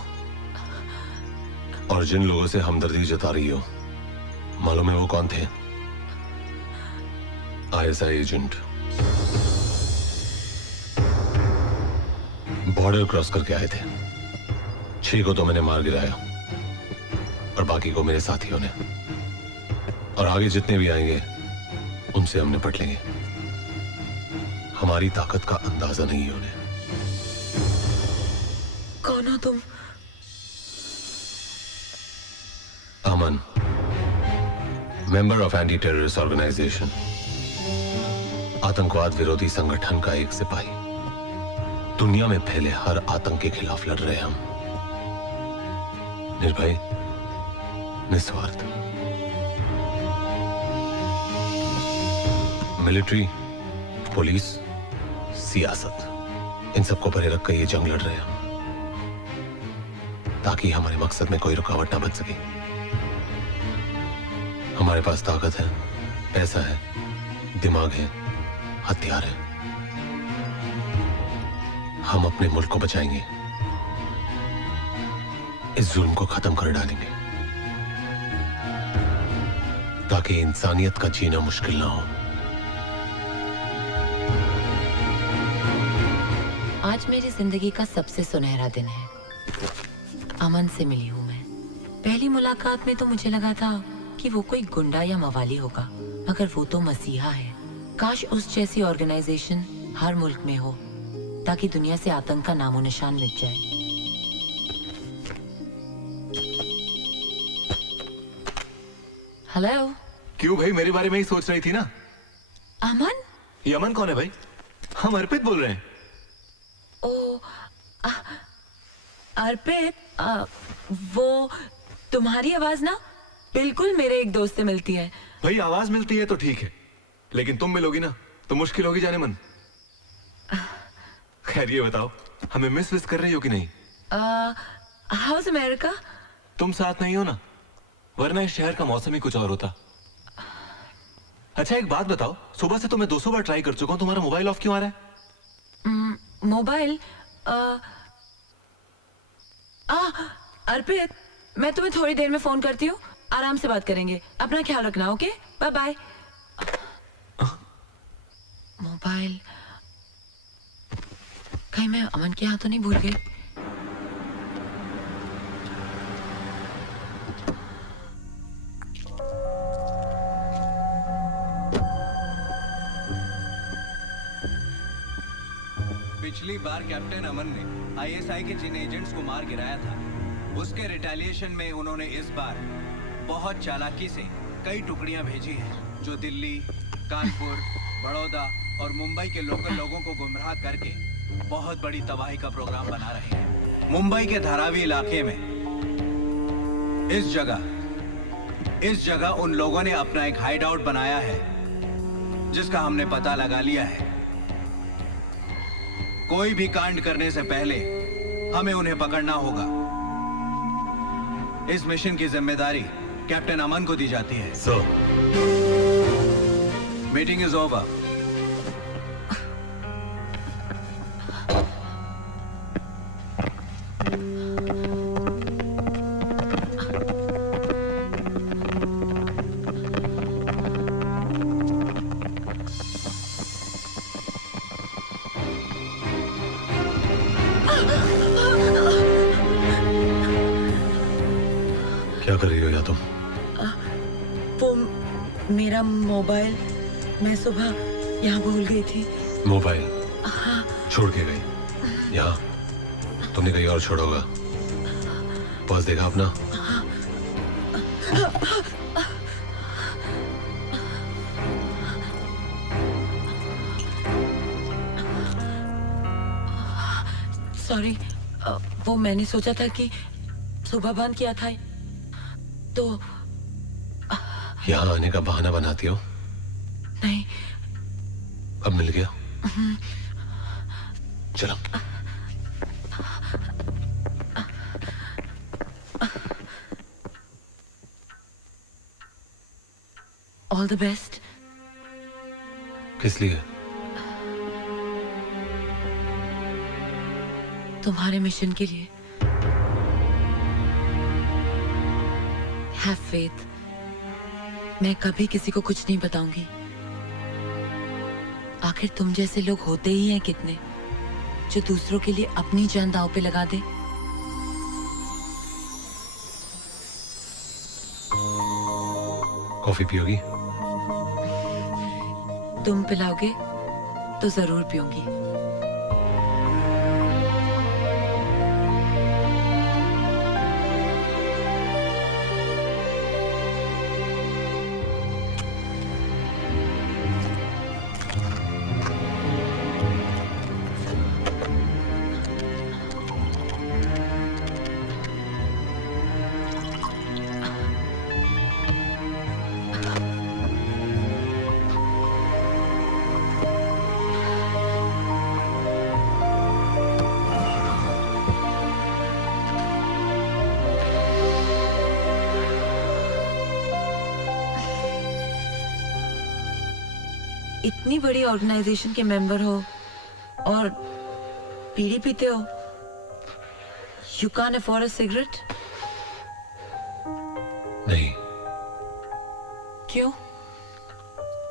और जिन लोगों से हमदर्दी जता रही हो, मालूम है वो कौन थे? ISI agent. बॉर्डर क्रॉस करके आए थे। 6 को तो मैंने मार गिराया और बाकी को मेरे साथियों ने। और आगे जितने भी आएंगे उनसे हम निपट लेंगे। हमारी ताकत का अंदाजा नहीं है उन्हें। कौन हो तुम? Aman, member of anti terrorist organisation, आतंकवाद विरोधी संगठन का एक सिपाही। दुनिया में फैले हर आतंक के खिलाफ लड़ रहे हम, निर्भय, निस्वार्थ। मिलिट्री, पुलिस, सियासत, इन सबको परे रख कर ये जंग लड़ रहे हैं हम, ताकि हमारे मकसद में कोई रुकावट ना बन सके। हमारे पास ताकत है, पैसा है, दिमाग है, हथियार है। हम अपने मुल्क को बचाएंगे, इस जुल्म को खत्म कर डालेंगे, ताकि इंसानियत का जीना मुश्किल ना हो। आज मेरी जिंदगी का सबसे सुनहरा दिन है। अमन से मिली हूँ मैं। पहली मुलाकात में तो मुझे लगा था कि वो कोई गुंडा या मवाली होगा, मगर वो तो मसीहा है। काश उस जैसी ऑर्गेनाइजेशन हर मुल्क में हो, ताकि दुनिया से आतंक का नामो निशान मिट जाए। हेलो। क्यों भाई, मेरे बारे में ही सोच रही थी ना? अमन? ये अमन कौन है भाई? हम अर्पित बोल रहे हैं। ओ, अर्पित, वो तुम्हारी आवाज ना बिल्कुल मेरे एक दोस्त से मिलती है। भाई आवाज मिलती है तो ठीक है, लेकिन तुम मिलोगी ना तो मुश्किल होगी जाने मन। खैर ये बताओ, हमें मिस विस कर रही हो कि नहीं? House America? तुम साथ नहीं हो ना, वरना इस शहर का मौसम ही कुछ और होता। अच्छा एक बात बताओ, सुबह से तो मैं 200 बार ट्राई कर चुका हूँ, तुम्हारा मोबाइल ऑफ क्यों आ रहा है? मोबाइल? अर्पित, मैं तुम्हें थोड़ी देर में फोन करती हूँ। आराम से बात करेंगे। अपना ख्याल रखना, ओके? Bye bye. मोबाइल कहीं मैं अमन के यहाँ तो नहीं भूल गई? पिछली बार कैप्टन अमन ने आईएसआई के जिन एजेंट्स को मार गिराया था, उसके रिटेलिएशन में उन्होंने इस बार बहुत चालाकी से कई टुकड़ियां भेजी हैं जो दिल्ली, कानपुर, बड़ौदा और मुंबई के लोकल लोगों को गुमराह करके बहुत बड़ी तबाही का प्रोग्राम बना रहे हैं। मुंबई के धारावी इलाके में इस जगह उन लोगों ने अपना एक हाइड आउट बनाया है जिसका हमने पता लगा लिया है। कोई भी कांड करने से पहले हमें उन्हें पकड़ना होगा। इस मिशन की जिम्मेदारी कैप्टन अमन को दी जाती है। Sir, meeting is over. क्या कर रही हो या तुम? वो मेरा मोबाइल मैं सुबह यहाँ भूल गई थी। मोबाइल हाँ। छोड़ के गई यहाँ? तुमने कहीं और छोड़ा होगा। पर्स देखा अपना? सॉरी, वो मैंने सोचा था कि सुबह बंद किया था तो यहाँ आने का बहाना बनाती हो? नहीं। अब मिल गया? चलो। All the best. किस लिए? तुम्हारे मिशन के लिए। Have faith. मैं कभी किसी को कुछ नहीं बताऊंगी। आखिर तुम जैसे लोग होते ही हैं कितने जो दूसरों के लिए अपनी जान दांव पे लगा दे। कॉफी पियोगी? तुम पिलाओगे तो जरूर पीऊंगी। इतनी बड़ी ऑर्गेनाइजेशन के मेंबर हो और बीड़ी पीते हो। You can afford a cigarette? नहीं। क्यों?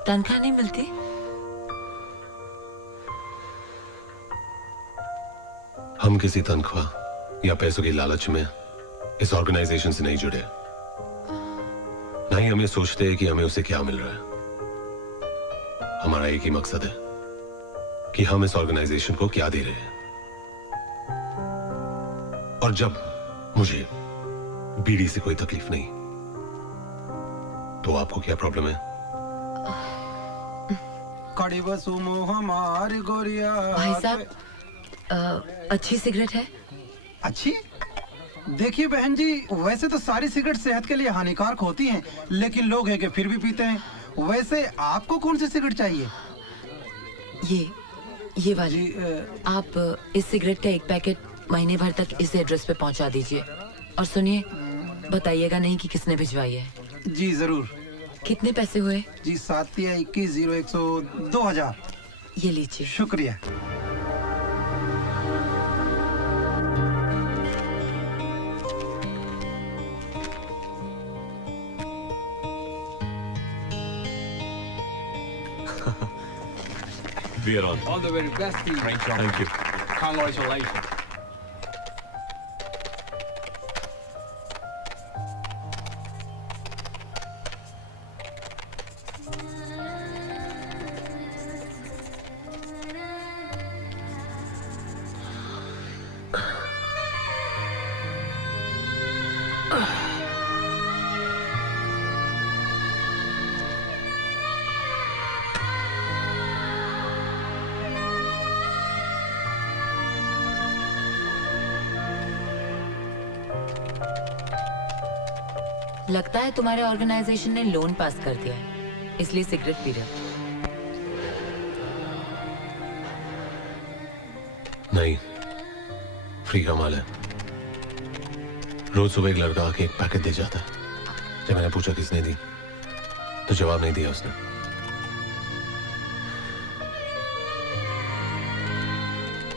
तनख्वाह नहीं मिलती? हम किसी तनख्वाह या पैसों की लालच में इस ऑर्गेनाइजेशन से नहीं जुड़े। ना ही हम ये सोचते हैं कि हमें उसे क्या मिल रहा है। हमारा एक ही मकसद है कि हम इस ऑर्गेनाइजेशन को क्या दे रहे हैं। और जब मुझे बीड़ी से कोई तकलीफ नहीं, तो आपको क्या प्रॉब्लम है? कड़ी बसुमो हमारी गोरिया। भाई साहब, अच्छी सिगरेट है? अच्छी? देखिए बहन जी, वैसे तो सारी सिगरेट सेहत के लिए हानिकारक होती हैं, लेकिन लोग हैं कि फिर भी पीते हैं। वैसे आपको कौन सी सिगरेट चाहिए? ये वाली। आप इस सिगरेट का एक पैकेट महीने भर तक इस एड्रेस पे पहुंचा दीजिए। और सुनिए, बताइएगा नहीं कि किसने भिजवाई है। जी जरूर। कितने पैसे हुए? जी 7 या 21 0100 2000। ये लीजिए। शुक्रिया। We are on. All the very best to you. Great job. Thank you. Congratulations. लगता है तुम्हारे ऑर्गेनाइजेशन ने लोन पास कर दिया है, इसलिए सिगरेट पी रहे हो। नहीं, फ्री का माल है। रोज सुबह एक लड़का आके एक पैकेट दे जाता है। जब मैंने पूछा किसने दी तो जवाब नहीं दिया उसने।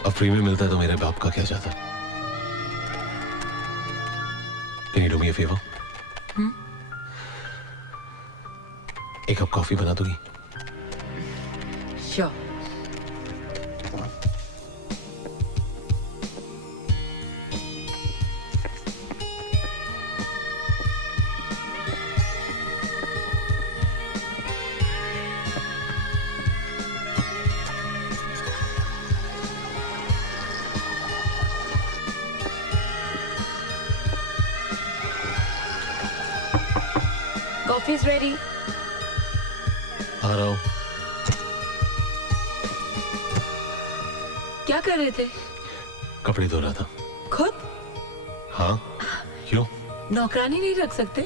अब फ्री में मिलता है तो मेरे बाप का क्या जाता। Can you do me a favor? एक कप कॉफी बना दोगी? Sure. Coffee is ready. आ रहा हूँ। क्या कर रहे थे? कपड़े धो रहा था। खुद? हाँ, क्यों? नौकरानी नहीं रख सकते?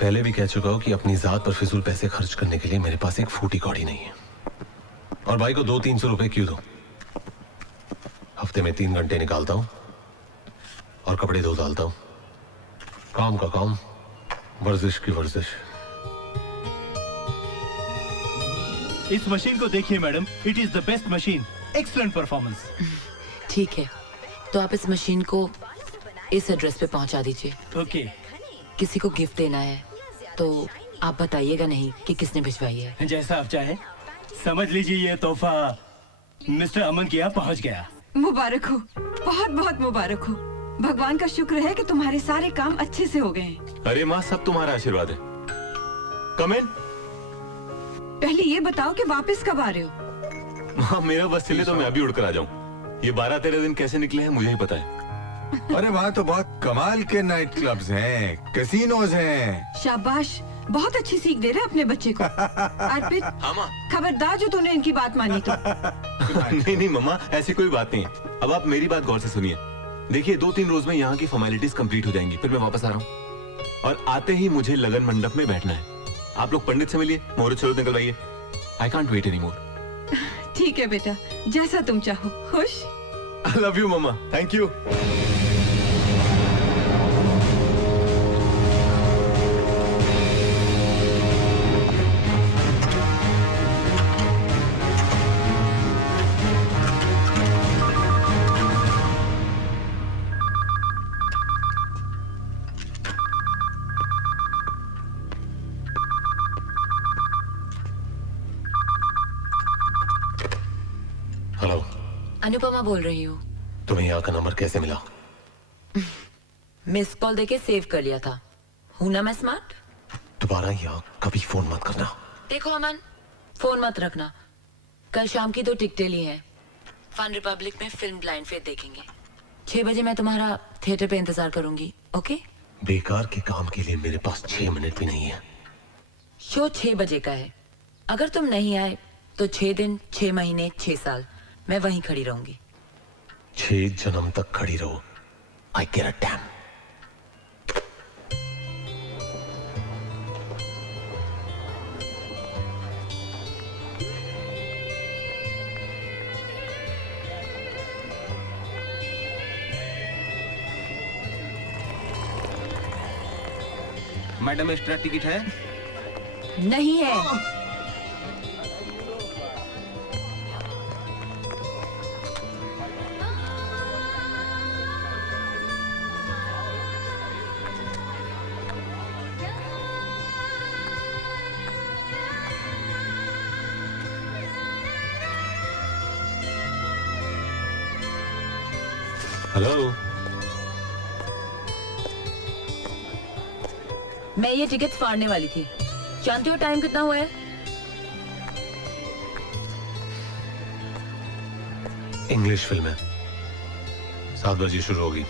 पहले भी कह चुका हूँ कि अपनी जात पर फिजूल पैसे खर्च करने के लिए मेरे पास एक फूटी कौड़ी नहीं है। और भाई को 200-300 रुपए क्यों दो? हफ्ते में 3 घंटे निकालता हूँ और कपड़े धो डालता हूँ। काम का काम, वर्जिश की वर्जिश। इस मशीन को देखिए madam, it is the best machine, excellent performance. ठीक है, तो आप इस मशीन को इस एड्रेस पे पहुंचा दीजिए। ओके। किसी को गिफ्ट देना है तो आप बताइएगा नहीं कि किसने भिजवाई है। जैसा आप चाहे। समझ लीजिए ये तोहफा मिस्टर अमन के यहाँ पहुँच गया। मुबारक हो, बहुत बहुत मुबारक हो। भगवान का शुक्र है कि तुम्हारे सारे काम अच्छे से हो गए हैं। अरे माँ, सब तुम्हारा आशीर्वाद है। कम इन। पहले ये बताओ कि वापस कब आ रहे हो? माँ, मेरा बस चले तो मैं अभी उड़कर आ जाऊँ। ये 12-13 दिन कैसे निकले हैं मुझे ही पता है। अरे वहाँ तो बहुत कमाल के नाइट क्लब्स हैं, कैसीनोज हैं। शाबाश, बहुत अच्छी सीख दे रहे अपने बच्चे को। अर्पित, खबरदार जो तूने इनकी बात मानी तो। नहीं नहीं मम्मा, ऐसी कोई बात नहीं। अब आप मेरी बात गौर से सुनिए। देखिए 2-3 रोज में यहाँ की फॉर्मेलिटीज कंप्लीट हो जाएंगी, फिर मैं वापस आ रहा हूँ। और आते ही मुझे लगन मंडप में बैठना है। आप लोग पंडित से मिलिए, मुहूर्त शरूत निकलवाइए। I can't wait any more. ठीक है बेटा, जैसा तुम चाहो। खुश? आई लव यू मम्मा, थैंक यू। हेलो, अनुपमा बोल रही हूँ। तुम्हें यहाँ का नंबर कैसे मिला? मिस कॉल देके सेव कर लिया था। हूं ना मैं स्मार्ट? दोबारा यहाँ कभी फोन मत करना। देखो अमन, फोन मत रखना। कल शाम की 2 टिकटें ली हैं। फन रिपब्लिक में फिल्म ब्लाइंड फेथ देखेंगे। 6 बजे मैं तुम्हारा थिएटर पे इंतजार करूंगी। ओके? बेकार के काम के लिए मेरे पास 6 मिनट भी नहीं है। शो 6 बजे का है। अगर तुम नहीं आए तो 6 दिन, 6 महीने, 6 साल मैं वहीं खड़ी रहूंगी। 6 जन्म तक खड़ी रहो। आई केयर अ डैम। मैडम एक्स्ट्रा टिकट है? नहीं है। हेलो। मैं ये टिकट फाड़ने वाली थी। जानते हो टाइम कितना हुआ है? इंग्लिश फिल्म है, 7 बजे शुरू होगी,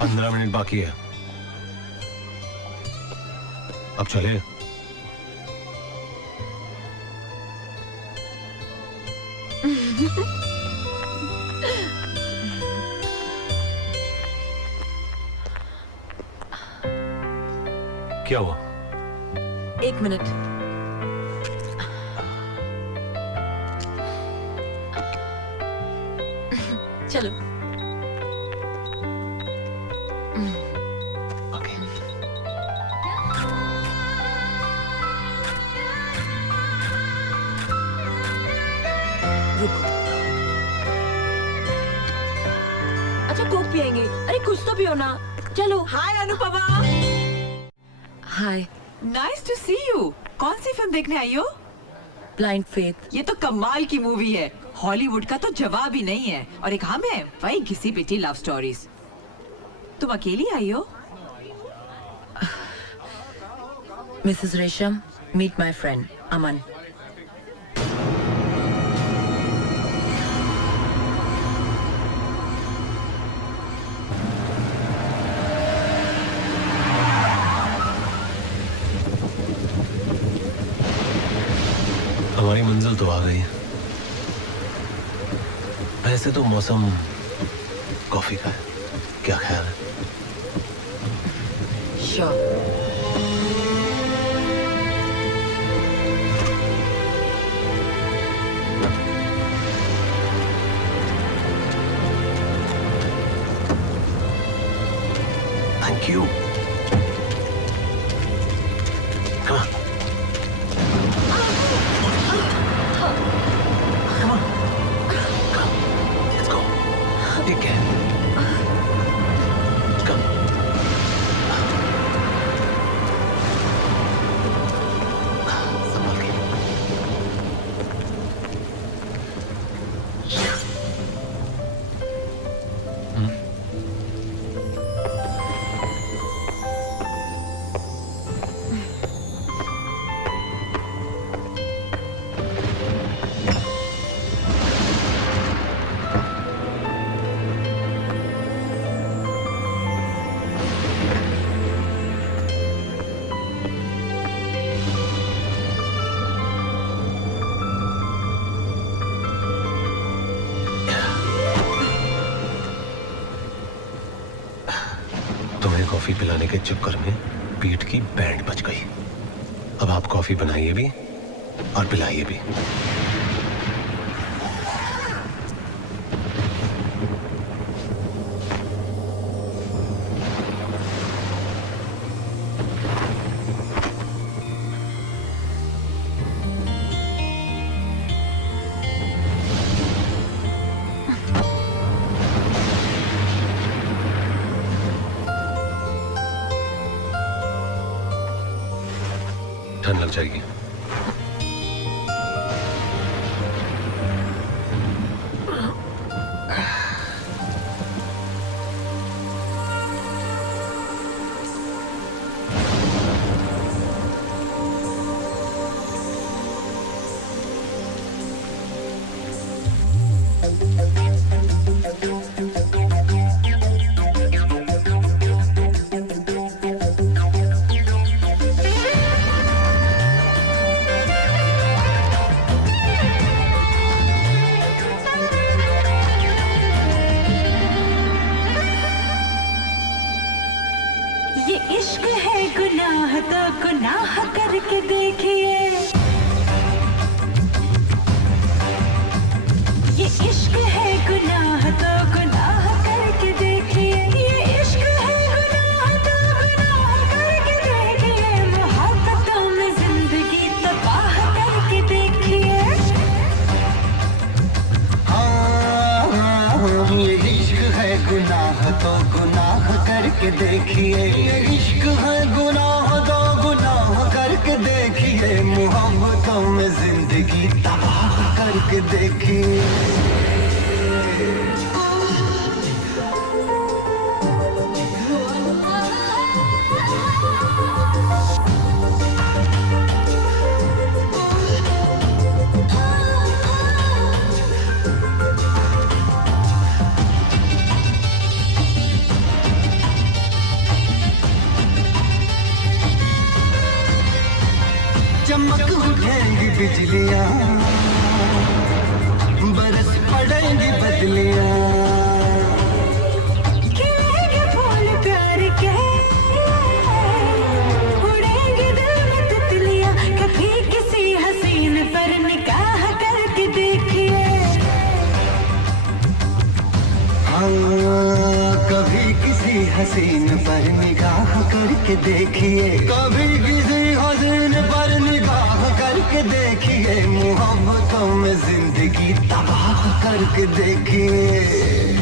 15 मिनट बाकी है। अब चले। क्या हुआ? 1 मिनट। चलो। रुको। अच्छा कोक पियेंगे? अरे कुछ तो पियो ना। चलो। Hi Anupama. Hi. Nice to see you. कौन सी फिल्म देखने आई हो? Blind faith. ये तो कमाल की मूवी है, हॉलीवुड का तो जवाब ही नहीं है। और एक हम है, वही घिसी पिटी लव स्टोरीज। तुम अकेली आई हो? मिसेस रेशम, मीट माय फ्रेंड अमन। हमारी मंजिल तो आ गई। वैसे तो मौसम कॉफी का है, क्या ख्याल है? श्योर। Thank you. कॉफी पिलाने के चक्कर में पीठ की बैंड बच गई। अब आप कॉफी बनाइए भी और पिलाइए भी। ठंड लग जाएगी। करके देखिए, ये इश्क है गुनाह तो गुनाह करके देखिए, ये इश्क है गुनाह तो गुनाह करके देखिए, मोहब्बतों में जिंदगी तबाह करके देखिए। ये इश्क है गुनाह तो गुनाह करके देखिए, ये इश्क है गुनाह तो गुनाह करके देखिए, मोहब्बतों में जिंदगी तबाह करके देखिए। बिजलियां, बरस पड़ेंगी बदलियां। खिलेंगे फूल प्यार के, उड़ेंगे दिल में तितलियां। कभी किसी हसीन पर निगाह करके देखिए। हाँ, कभी किसी हसीन पर निगाह करके देखिए, कभी किसी हसीन पर निगाह करके देखिए, मोहब्बतों में जिंदगी तबाह करके देखिए।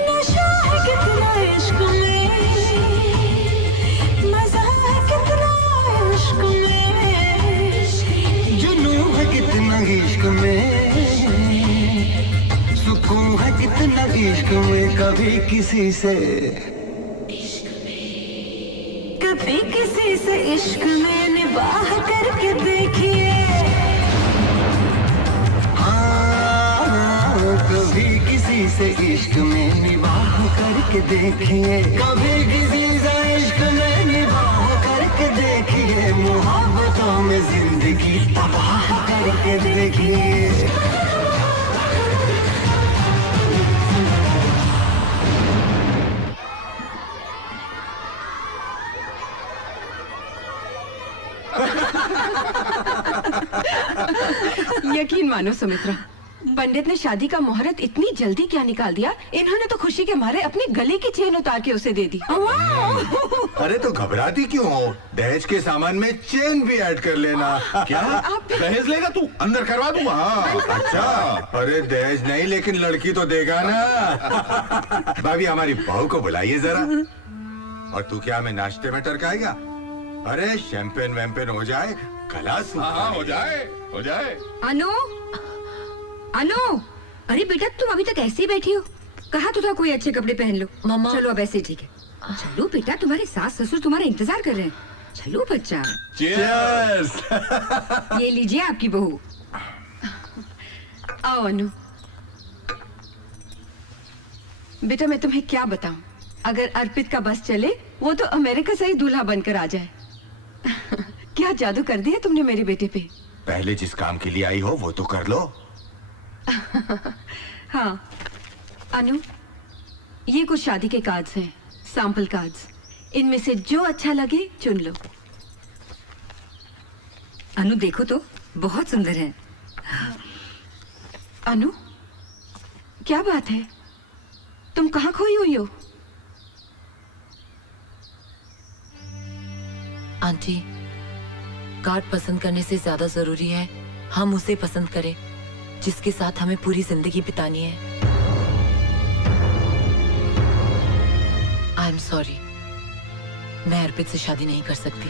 नशा है कितना इश्क में, मजा है कितना इश्क में। जुनू है कितना इश्क में, सुकून है कितना इश्क में। कभी किसी से कभी किसी से इश्क में निबाह करके देखिए। हाँ, कभी किसी से इश्क में निबाह करके देखिए, कभी किसी से इश्क में निबाह करके देखिए, मोहब्बतों में जिंदगी तबाह करके देखिए। यकीन मानो सुमित्रा, पंडित ने शादी का मुहूर्त इतनी जल्दी क्या निकाल दिया। इन्होंने तो खुशी के मारे अपने गले की चेन उतार के उसे दे दी। अरे तो घबराती क्यों हो? दहेज के सामान में चेन भी ऐड कर लेना। क्या दहेज लेगा तू? अंदर करवा दूंगा। हाँ। अच्छा, अरे दहेज नहीं लेकिन लड़की तो देगा ना। भाभी हमारी बहू को बुलाइए जरा। और तू क्या हमें नाश्ते में टरकाएगा? अरे शैंपेन वैम्पेन हो जाए, गला सूखा। हाँ हो जाए, हो जाए। अनु, अनु, अरे बेटा तुम अभी तक ऐसे ही बैठी हो? कहा तो था कोई अच्छे कपड़े पहन लो। मम्मा। चलो अब ऐसे ठीक है। चलो बेटा, तुम्हारे सास ससुर तुम्हारा इंतजार कर रहे हैं। चलो बच्चा। Cheers! ये लीजिए आपकी बहू। आओ अनु। बेटा मैं तुम्हें क्या बताऊं, अगर अर्पित का बस चले वो तो अमेरिका से ही दूल्हा बनकर आ जाए। क्या जादू कर दिया तुमने मेरे बेटे पे। पहले जिस काम के लिए आई हो वो तो कर लो। हाँ अनु, ये कुछ शादी के कार्ड्स हैं, सैंपल कार्ड्स। इनमें से जो अच्छा लगे चुन लो। अनु देखो तो, बहुत सुंदर है। अनु, क्या बात है, तुम कहाँ खोई हुई हो? आंटी, कार्ड पसंद करने से ज्यादा जरूरी है हम उसे पसंद करें जिसके साथ हमें पूरी जिंदगी बितानी है। आई एम सॉरी, मैं अर्पित से शादी नहीं कर सकती।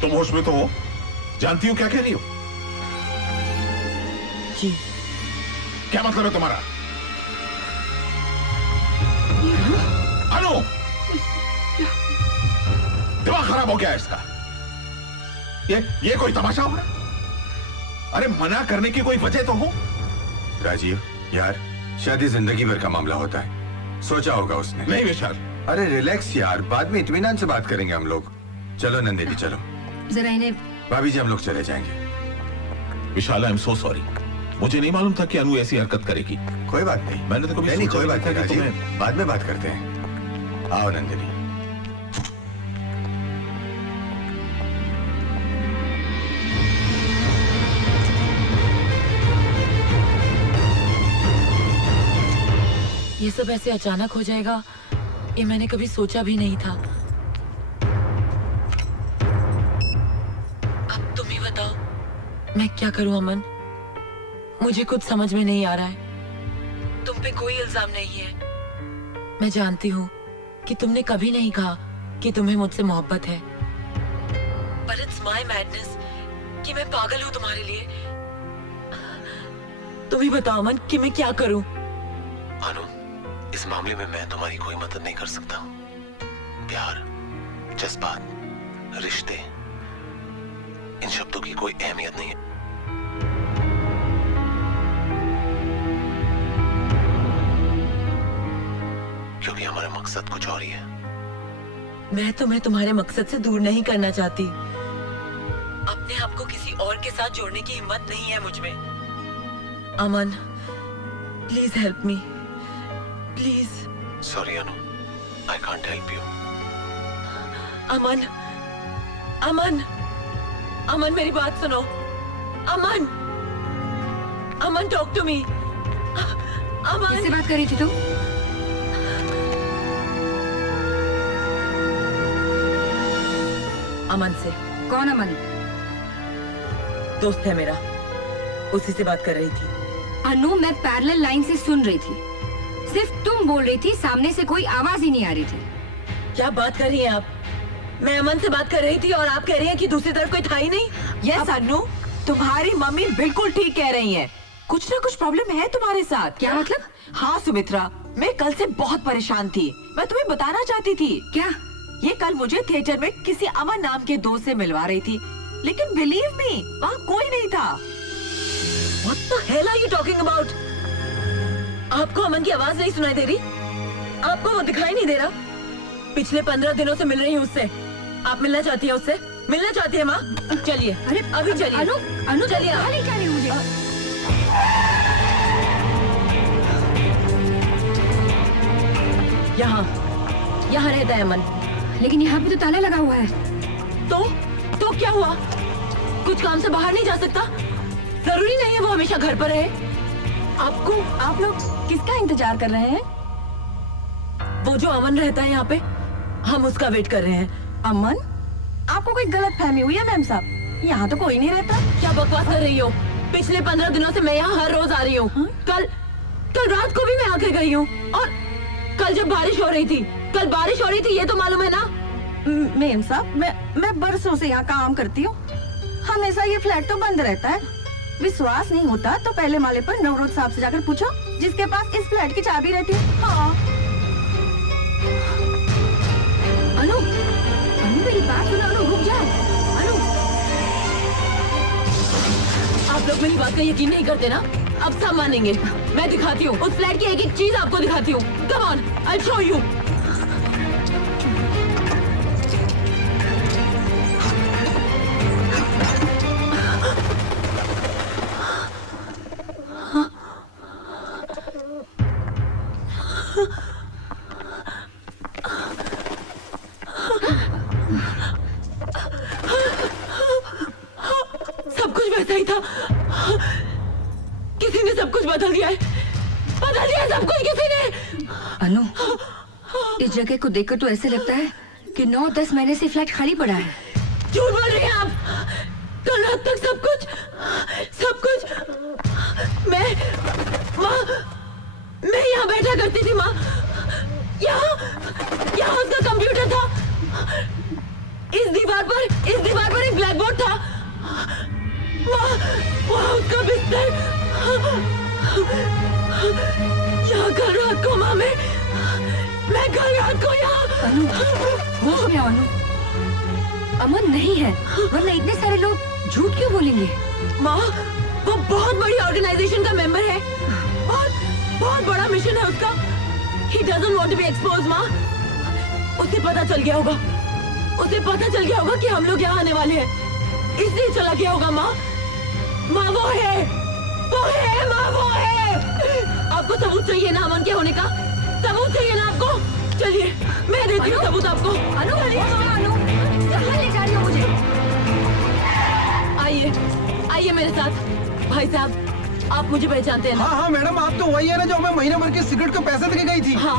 तुम होश में तो हो? जानती हो क्या कह रही हो? जी। क्या मतलब है तुम्हारा? अनु, दिमाग खराब हो गया है इसका। ये कोई तमाशा हो रहा है? अरे मना करने की कोई वजह तो हो। राजीव यार, शादी जिंदगी भर का मामला होता है, सोचा होगा उसने। नहीं विशाल। अरे रिलैक्स यार, बाद में इत्मीनान से बात करेंगे हम लोग। चलो नंदिनी चलो। जरा इन्हें। भाभी जी हम लोग चले जाएंगे। विशाल आई एम सो सॉरी, मुझे नहीं मालूम था कि अनु ऐसी हरकत करेगी। कोई बात नहीं, मैंने तो कभी नहीं सोचा कोई नहीं बात था नहीं कि राजीव, तुम्हें- बाद में बात करते हैं। आओ नंदिनी। ये सब ऐसे अचानक हो जाएगा ये मैंने कभी सोचा भी नहीं था। अब तुम ही बताओ मैं क्या करूं अमन, मुझे कुछ समझ में नहीं आ रहा है। तुम पे कोई इल्जाम नहीं है, मैं जानती हूँ कि तुमने कभी नहीं कहा कि तुम्हें मुझसे मोहब्बत है, पर इट्स माय मैडनेस कि मैं पागल हूँ तुम्हारे लिए। तुम ही बताओ अमन कि मैं क्या करूं। अनु, इस मामले में मैं तुम्हारी कोई मदद नहीं कर सकता। प्यार, जज्बात, रिश्ते, इन शब्दों की कोई अहमियत नहीं है। क्योंकि हमारा मकसद कुछ और ही है। मैं तुम्हें तुम्हारे मकसद से दूर नहीं करना चाहती। अपने आप को किसी और के साथ जोड़ने की हिम्मत नहीं है मुझ में। अमन, please help me, please. Sorry Anu, I can't help you. अमन, अमन, अमन मेरी बात सुनो। अमन, अमन टॉक टू मी। अमन, किससे बात कर रही थी तुम? अमन से। कौन अमन? दोस्त है मेरा, उसी से बात कर रही थी। अनु, मैं पैरेलल लाइन से सुन रही थी। सिर्फ तुम बोल रही थी, सामने से कोई आवाज ही नहीं आ रही थी। क्या बात कर रही हैं आप? मैं अमन से बात कर रही थी और आप कह रही हैं कि दूसरी तरफ कोई था ही नहीं। यस अनु, तुम्हारी मम्मी बिल्कुल ठीक कह रही हैं। कुछ ना कुछ प्रॉब्लम है तुम्हारे साथ। क्या मतलब? हाँ सुमित्रा, मैं कल से बहुत परेशान थी। मैं तुम्हें बताना चाहती थी। क्या? ये कल मुझे थिएटर में किसी अमन नाम के दोस्त से मिलवा रही थी, लेकिन बिलीव मी, वहाँ कोई नहीं था। What the hell are you talking about? आपको अमन की आवाज नहीं सुनाई दे रही? आपको वो दिखाई नहीं दे रहा? पिछले 15 दिनों से मिल रही हूँ उससे। आप मिलना चाहती है उससे? मिलना चाहती है माँ? चलिए, अरे अभी चलिए। अनु, अनु चलिए। कहाँ ले जा रही हो मुझे? यहाँ रहता है अमन। लेकिन यहाँ पे तो ताला लगा हुआ है। तो क्या हुआ? कुछ काम से बाहर नहीं जा सकता? जरूरी नहीं है वो हमेशा घर पर रहे। आप लोग किसका इंतजार कर रहे हैं? वो जो अमन रहता है यहाँ पे, हम उसका वेट कर रहे हैं। अमन? आपको कोई गलत फहमी हुई है मैम साहब? यहाँ तो कोई नहीं रहता। क्या बकवास कर रही हो? पिछले 15 दिनों से मैं यहाँ हर रोज आ रही हूँ। कल रात को भी मैं आके गई हूँ। और कल जब बारिश हो रही थी, ये तो मालूम है ना? मैम साहब, मैं बरसों से यहाँ काम करती हूँ। हमेशा ये फ्लैट तो बंद रहता है। विश्वास नहीं होता तो पहले माले पर नवरोज साहब से जाकर पूछो, जिसके पास इस फ्लैट की चाबी रहती है। हाँ। अनु, अनु मेरी बात सुनो। अनु रुक जा। अनु, आप लोग मेरी बात का यकीन नहीं करते ना? अब सब मानेंगे। मैं दिखाती हूँ उस फ्लैट की एक एक चीज आपको दिखाती हूँ। Come on, I show you. सब कुछ वैसा ही था। किसी ने सब कुछ बदल दिया है। बदल दिया सब कुछ किसी ने। अनु, इस जगह को देखकर तो ऐसे लगता है कि 9-10 महीने से फ्लैट खाली पड़ा है। झूठ बोल रही हैं आप। कल रात तक सब कुछ मैं यहाँ बैठा करती थी माँ। यहाँ उसका कंप्यूटर था। इस दीवार पर एक ब्लैक बोर्ड था। वहाँ उसका बिस्तर। यहाँ कल रात को माँ मैं कल रात को यहाँ। अनु, होश में आओ अनु। अमन नहीं है, वरना इतने सारे लोग झूठ क्यों बोलेंगे? माँ, वो बहुत बड़ी ऑर्गेनाइजेशन का मेंबर है। बहुत बड़ा मिशन है उसका। He doesn't want to be exposed, माँ। उसे पता चल गया होगा कि हम लोग यहाँ आने वाले हैं, इसलिए चला गया होगा माँ। माँ वो है माँ, वो है। आपको सबूत चाहिए ना अमन के होने का? सबूत चाहिए ना आपको? चलिए मैं देती हूँ सबूत आपको। अनु, कहाँ ले जा रही हो मुझे? आइए मेरे साथ। भाई साहब, आप मुझे पहचानते हैं ना? हाँ मैडम, आप तो वही है ना जो हमें महीने भर की सिगरेट के पैसे देके गई थी। हाँ,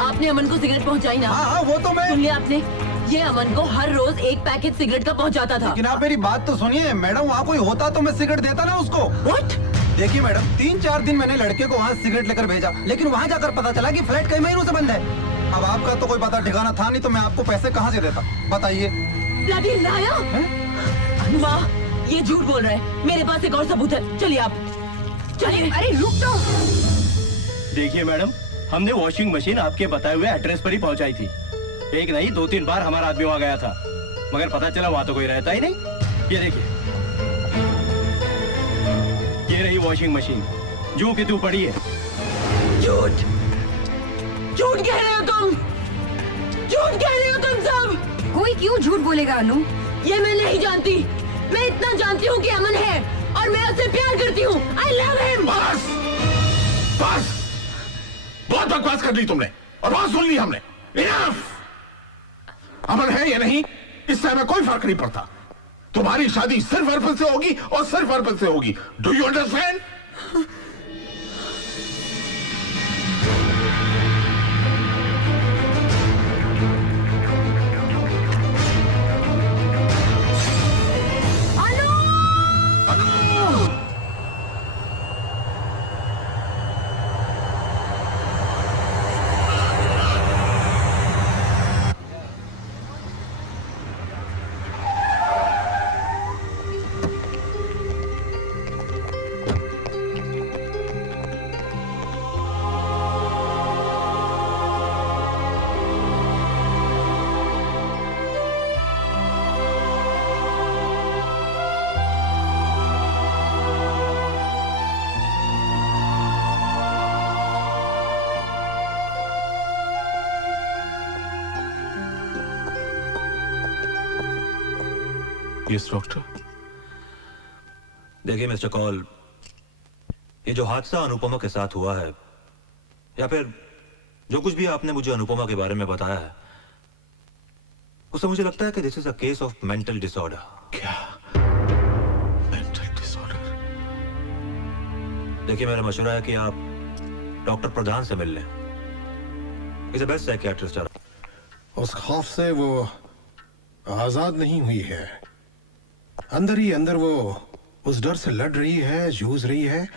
आपने अमन को सिगरेट पहुंचाई ना? हाँ, वो तो मैं। सुन लिया आपने? ये अमन को हर रोज एक पैकेट सिगरेट का पहुंचाता था। लेकिन आप मेरी बात तो सुनिए मैडम, वहाँ कोई होता तो मैं सिगरेट देता ना उसको। What? देखिए मैडम, 3-4 दिन मैंने लड़के को वहाँ सिगरेट लेकर भेजा, लेकिन वहाँ जाकर पता चला कि फ्लैट कई महीनों से बंद है। अब आपका तो कोई पता ठिकाना था नहीं, तो मैं आपको पैसे कहाँ से देता बताइए? माँ, ये झूठ बोल रहा है। मेरे पास एक और सबूत है। चलिए आप, चलिए। अरे रुक तो। देखिए मैडम, हमने वॉशिंग मशीन आपके बताए हुए एड्रेस पर ही पहुंचाई थी। एक नहीं 2-3 बार हमारा आदमी वहां गया था, मगर पता चला वहां तो कोई रहता ही नहीं। ये देखिए, ये रही वॉशिंग मशीन, जू की तू पड़ी है। झूठ, झूठ कह रहे हो तुम, झूठ कह रहे हो तुम सब। कोई क्यों झूठ बोलेगा अनु? ये मैं नहीं जानती। मैं इतना जानती हूँ कि अमन है और मैं उससे प्यार करती हूँ। I love him। बस, बस, बहुत बकवास कर ली तुमने और बहुत सुन ली हमने। Enough! अमन है या नहीं, इससे हमें कोई फर्क नहीं पड़ता। तुम्हारी शादी सिर्फ अर्पण से होगी और सिर्फ अर्पण से होगी। Do you understand? Yes doctor. देखिए मिस्टर कॉल, ये जो हादसा अनुपमा के साथ हुआ है, या फिर जो कुछ भी आपने मुझे अनुपमा के बारे में बताया है, उससे मुझे लगता है कि this is a case of mental disorder. क्या मेंटल डिसऑर्डर? देखिए, मेरा मशवरा है कि आप डॉक्टर प्रधान से मिल लें। Is the best psychiatrist. उस खौफ से वो आजाद नहीं हुई है, अंदर ही अंदर वो उस डर से लड़ रही है, जूझ रही है,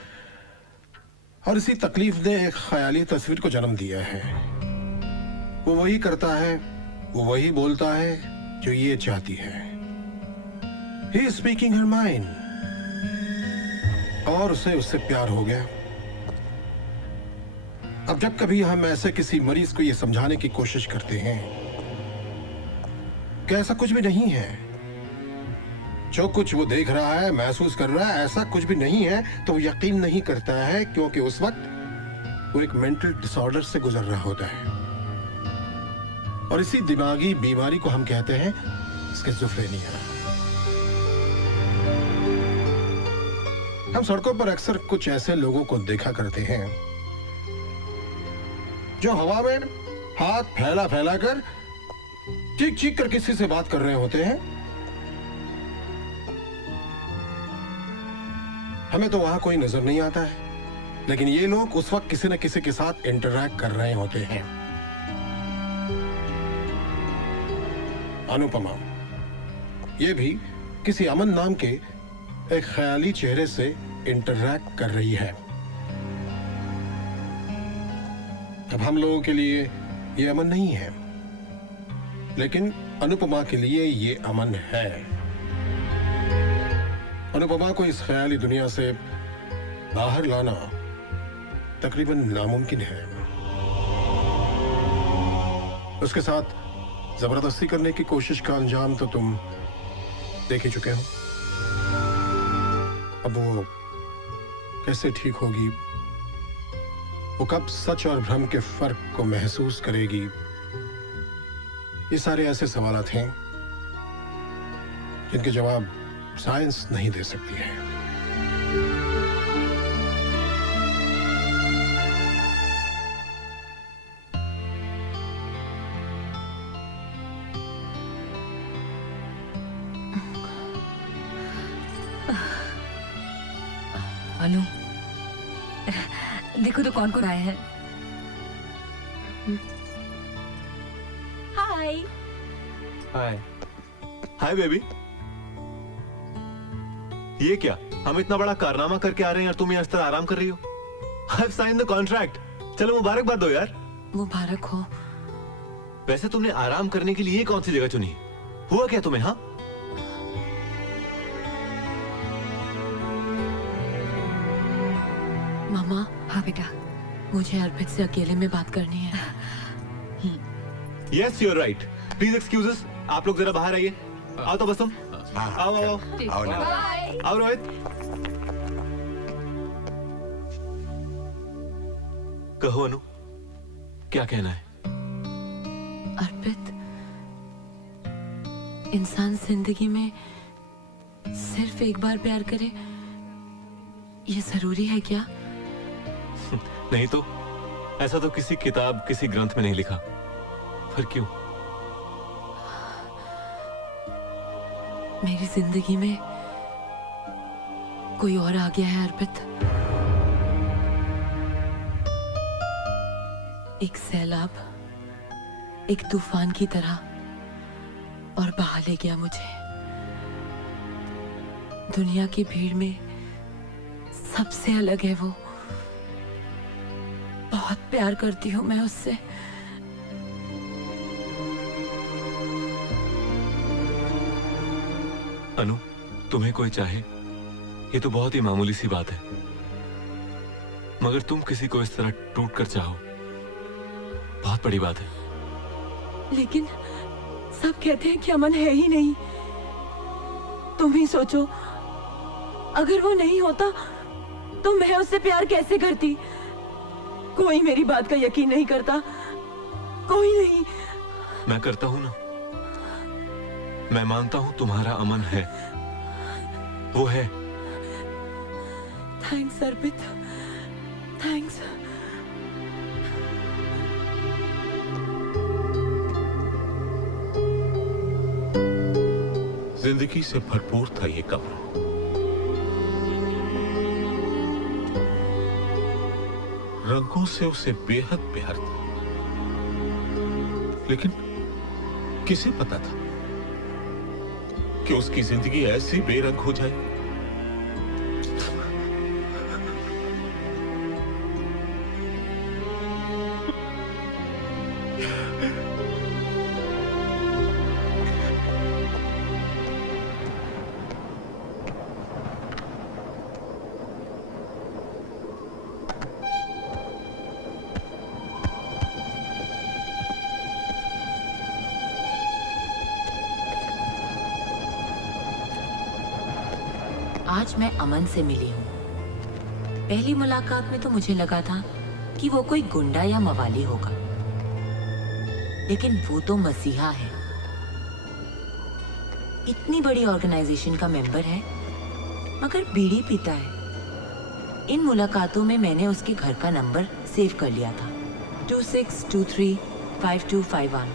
और इसी तकलीफ ने एक ख्याली तस्वीर को जन्म दिया है। वो वही करता है, वो वही बोलता है जो ये चाहती है। He is speaking her mind, और उसे उससे प्यार हो गया। अब जब कभी हम ऐसे किसी मरीज को ये समझाने की कोशिश करते हैं कि ऐसा कुछ भी नहीं है, जो कुछ वो देख रहा है, महसूस कर रहा है, ऐसा कुछ भी नहीं है, तो वो यकीन नहीं करता है, क्योंकि उस वक्त वो एक मेंटल डिसऑर्डर से गुजर रहा होता है। और इसी दिमागी बीमारी को हम कहते हैं स्किज़ोफ्रेनिया। हम सड़कों पर अक्सर कुछ ऐसे लोगों को देखा करते हैं जो हवा में हाथ फैला फैला कर चीख चीख कर किसी से बात कर रहे होते हैं। हमें तो वहां कोई नजर नहीं आता है, लेकिन ये लोग उस वक्त किसी न किसी के साथ इंटरैक्ट कर रहे होते हैं। अनुपमा ये भी किसी अमन नाम के एक ख्याली चेहरे से इंटरैक्ट कर रही है। अब हम लोगों के लिए ये अमन नहीं है, लेकिन अनुपमा के लिए ये अमन है। अनुपमा को इस ख्याली दुनिया से बाहर लाना तकरीबन नामुमकिन है। उसके साथ जबरदस्ती करने की कोशिश का अंजाम तो तुम देख ही चुके हो। अब वो कैसे ठीक होगी, वो कब सच और भ्रम के फर्क को महसूस करेगी, ये सारे ऐसे सवालात हैं जिनके जवाब साइंस नहीं दे सकती है। अनु, देखो तो कौन आया है। हाय। हाय हाय बेबी। ये क्या, हम इतना बड़ा कारनामा करके आ रहे हैं और तुम यहाँ इस तरह आराम कर रही हो? I've signed the contract। चलो मुबारकबाद दो यार। मुबारक हो। वैसे तुमने आराम करने के लिए कौन सी जगह चुनी? हुआ क्या तुम्हें? हाँ मामा। हाँ बेटा। मुझे अर्पित से अकेले में बात करनी है। Yes, you are right. Please excuses, आप लोग जरा बाहर आइए। आओ तो बस तुम। आओ आओ आओ रोहित। कहो अनु, क्या कहना है? अर्पित, इंसान जिंदगी में सिर्फ एक बार प्यार करे, ये जरूरी है क्या? नहीं तो ऐसा तो किसी किताब, किसी ग्रंथ में नहीं लिखा। फिर क्यों? मेरी जिंदगी में कोई और आ गया है अर्पित। एक सैलाब, एक तूफान की तरह, और बहा ले गया मुझे। दुनिया की भीड़ में सबसे अलग है वो। बहुत प्यार करती हूँ मैं उससे। अनु, तुम्हें कोई चाहे ये तो बहुत ही मामूली सी बात है, मगर तुम किसी को इस तरह टूट कर चाहो, बहुत बड़ी बात है। लेकिन सब कहते हैं कि अमन है ही नहीं। तुम ही सोचो, अगर वो नहीं होता तो मैं उससे प्यार कैसे करती? कोई मेरी बात का यकीन नहीं करता, कोई नहीं। मैं करता हूं ना। मैं मानता हूं तुम्हारा अमन है, वो है। थैंक्स अर्पित, थैंक्स। जिंदगी से भरपूर था ये कब्र। रंगों से उसे बेहद प्यार था, लेकिन किसे पता था कि उसकी जिंदगी ऐसी बेरंग हो जाए। आज मैं अमन से मिली हूँ। पहली मुलाकात में तो मुझे लगा था कि वो कोई गुंडा या मवाली होगा, लेकिन वो तो मसीहा है। इतनी बड़ी ऑर्गेनाइजेशन का मेंबर है, मगर बीड़ी पीता है। इन मुलाकातों में मैंने उसके घर का नंबर सेव कर लिया था, 26235251।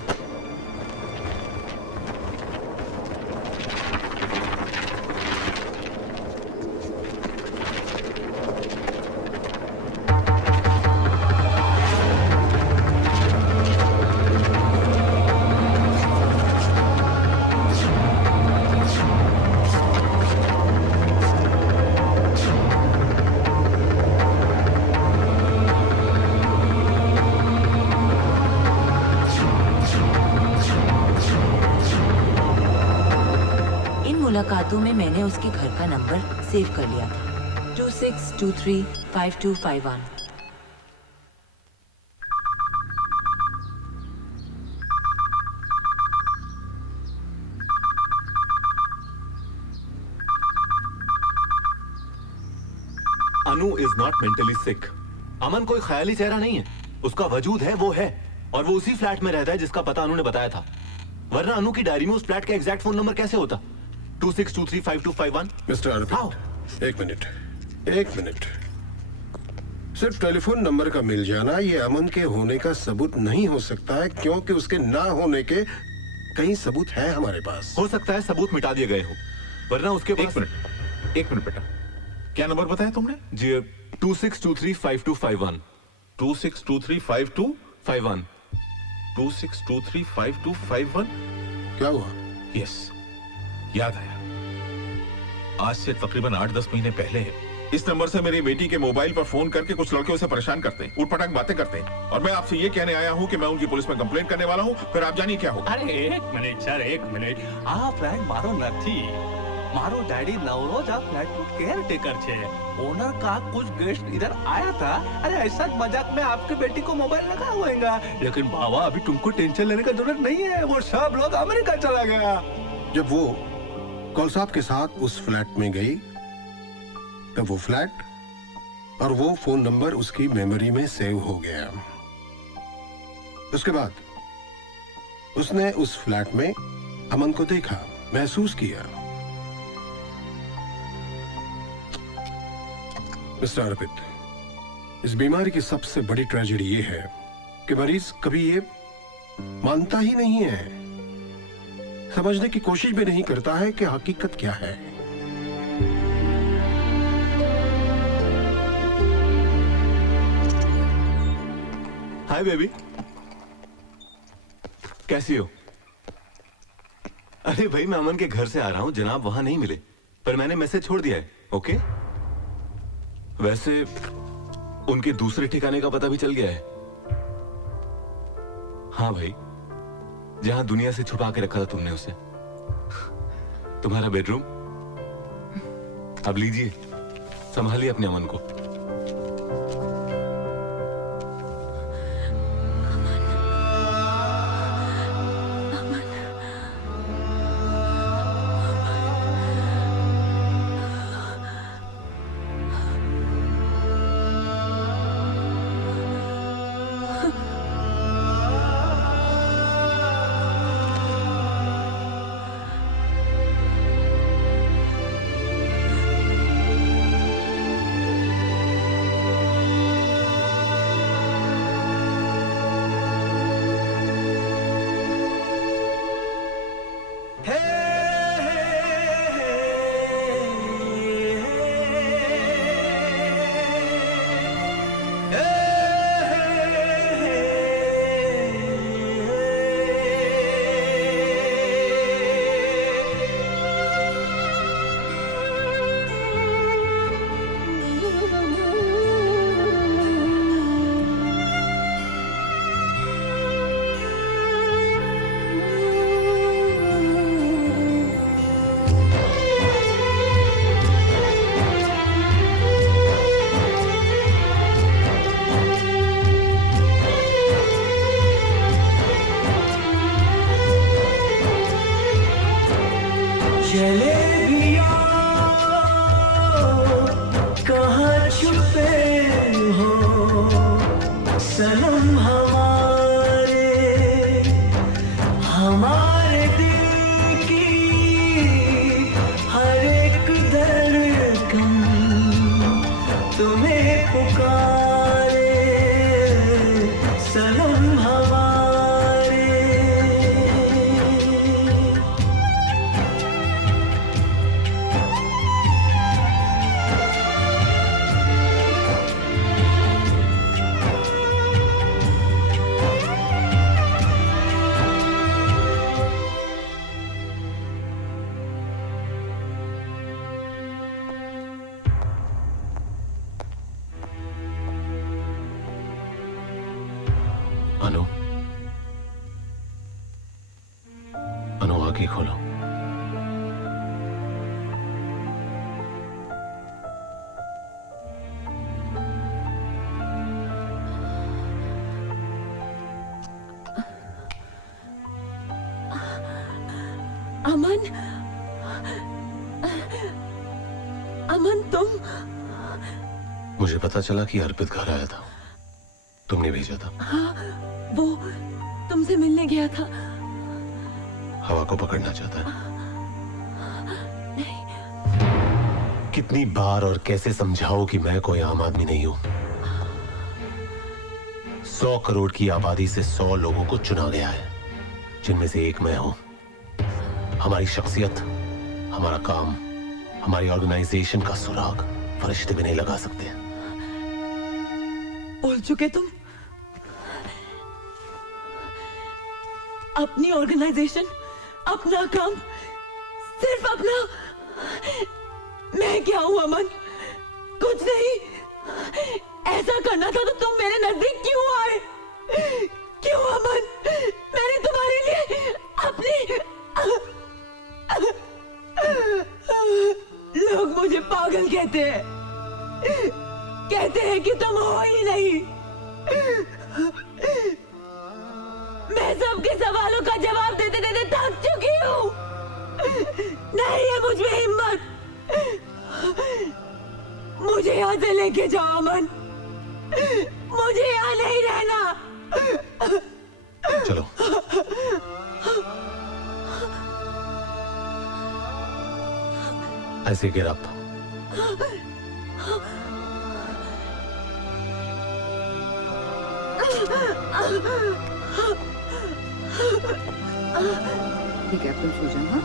मुलाकातों में मैंने उसके घर का नंबर सेव कर लिया था, 26235251। अनु इज नॉट मेंटली सिक। अमन कोई ख्याली चेहरा नहीं है, उसका वजूद है, वो है, और वो उसी फ्लैट में रहता है जिसका पता अनु ने बताया था। वरना अनु की डायरी में उस फ्लैट का एग्जैक्ट फोन नंबर कैसे होता? 26235251। मिस्टर अर्पित, एक मिनट। सिर्फ टेलीफोन नंबर का मिल जाना ये अमन के होने का सबूत नहीं हो सकता है, क्योंकि उसके ना होने के कई सबूत हैं हमारे पास। हो सकता है सबूत मिटा दिए गए हो, वरना उसके पास। एक मिनट बेटा, क्या नंबर बताया तुमने? जी 26235251। 26235251। 26235251। क्या हुआ? यस, याद आया। आज से तकरीबन 8-10 महीने पहले इस नंबर से मेरी बेटी के मोबाइल पर फोन करके कुछ लड़के उसे परेशान करते हैं, उठपटांग बातें करते हैं, और मैं आपसे ये कहने आया हूँ कि मैं उनकी पुलिस में कंप्लेंट करने वाला हूँ। फिर आप जानिए क्या होगा। अरे एक मिनट सर, एक मिनट। आप रैंक मारो नथी, मारो डैडी नवरोज आ फ्लैट નું કેરટેકર છે ઓનર का कुछ गेस्ट इधर आया था अरे ऐसा मजाक में आपकी बेटी को मोबाइल लगा हुएगा लेकिन बाबा अभी तुमको टेंशन लेने का जरूरत नहीं है वो सब लोग अमेरिका चला गया जब वो कौलसाब के साथ उस फ्लैट में गई तब वो फ्लैट और वो फोन नंबर उसकी मेमोरी में सेव हो गया। उसके बाद उसने उस फ्लैट में अमन को देखा, महसूस किया। मिस्टर अर्पित, इस बीमारी की सबसे बड़ी ट्रेजेडी ये है कि मरीज कभी ये मानता ही नहीं है, समझने की कोशिश भी नहीं करता है कि हकीकत क्या है। हाय बेबी, कैसी हो? अरे भाई मैं अमन के घर से आ रहा हूं, जनाब वहां नहीं मिले, पर मैंने मैसेज छोड़ दिया है। ओके? वैसे उनके दूसरे ठिकाने का पता भी चल गया है। हाँ भाई, जहां दुनिया से छुपा के रखा था तुमने उसे, तुम्हारा बेडरूम। अब लीजिए, संभालिए अपने अमन को। आंखें खोलो। अमन, अमन तुम? मुझे पता चला कि अर्पित घर आया था, तुमने भेजा था। हाँ, वो तुमसे मिलने गया था। हवा को पकड़ना चाहता है। कितनी बार और कैसे समझाओ कि मैं कोई आम आदमी नहीं हूं। 100 करोड़ की आबादी से 100 लोगों को चुना गया है, जिनमें से एक मैं हूं। हमारी शख्सियत, हमारा काम, हमारी ऑर्गेनाइजेशन का सुराग फरिश्ते भी नहीं लगा सकते। बोल चुके तुम? अपनी ऑर्गेनाइजेशन, अपना काम, सिर्फ अपना। मैं क्या हूं अमन? कुछ नहीं। ऐसा करना था तो तुम मेरे नजदीक क्यों आए? क्यों अमन? मैंने तुम्हारे लिए अपनी कहते हैं कि तुम हो ही नहीं। मैं सबके सवालों का जवाब देते देते थक चुकी हूँ। नहीं है मुझ में हिम्मत। मुझे यहाँ से लेके जाओ अमन। मुझे यहाँ नहीं रहना। चलो। ऐसे गिर आप। ठीक है, तुम सो जाओ। हाँ?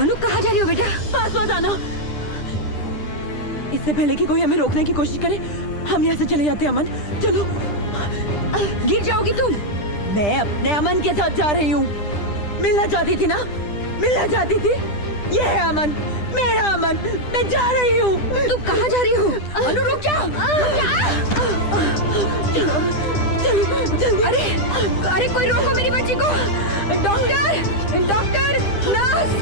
अनु कहाँ जा रही हो बेटा? पास मत आना। इससे पहले कि कोई हमें रोकने की कोशिश करे हम यहाँ से चले जाते हैं। अमन चलो। गिर जाओगी तुम। मैं अपने अमन के साथ जा रही हूँ। मिलना चाहती थी ना? मिलना चाहती थी? ये है अमन, मेरा अमन। मैं जा रही हूँ। तुम कहाँ जा रही हो? अनु रुक जा। अरे अरे कोई रोको मेरी बच्ची को। Doctor, doctor, nurse.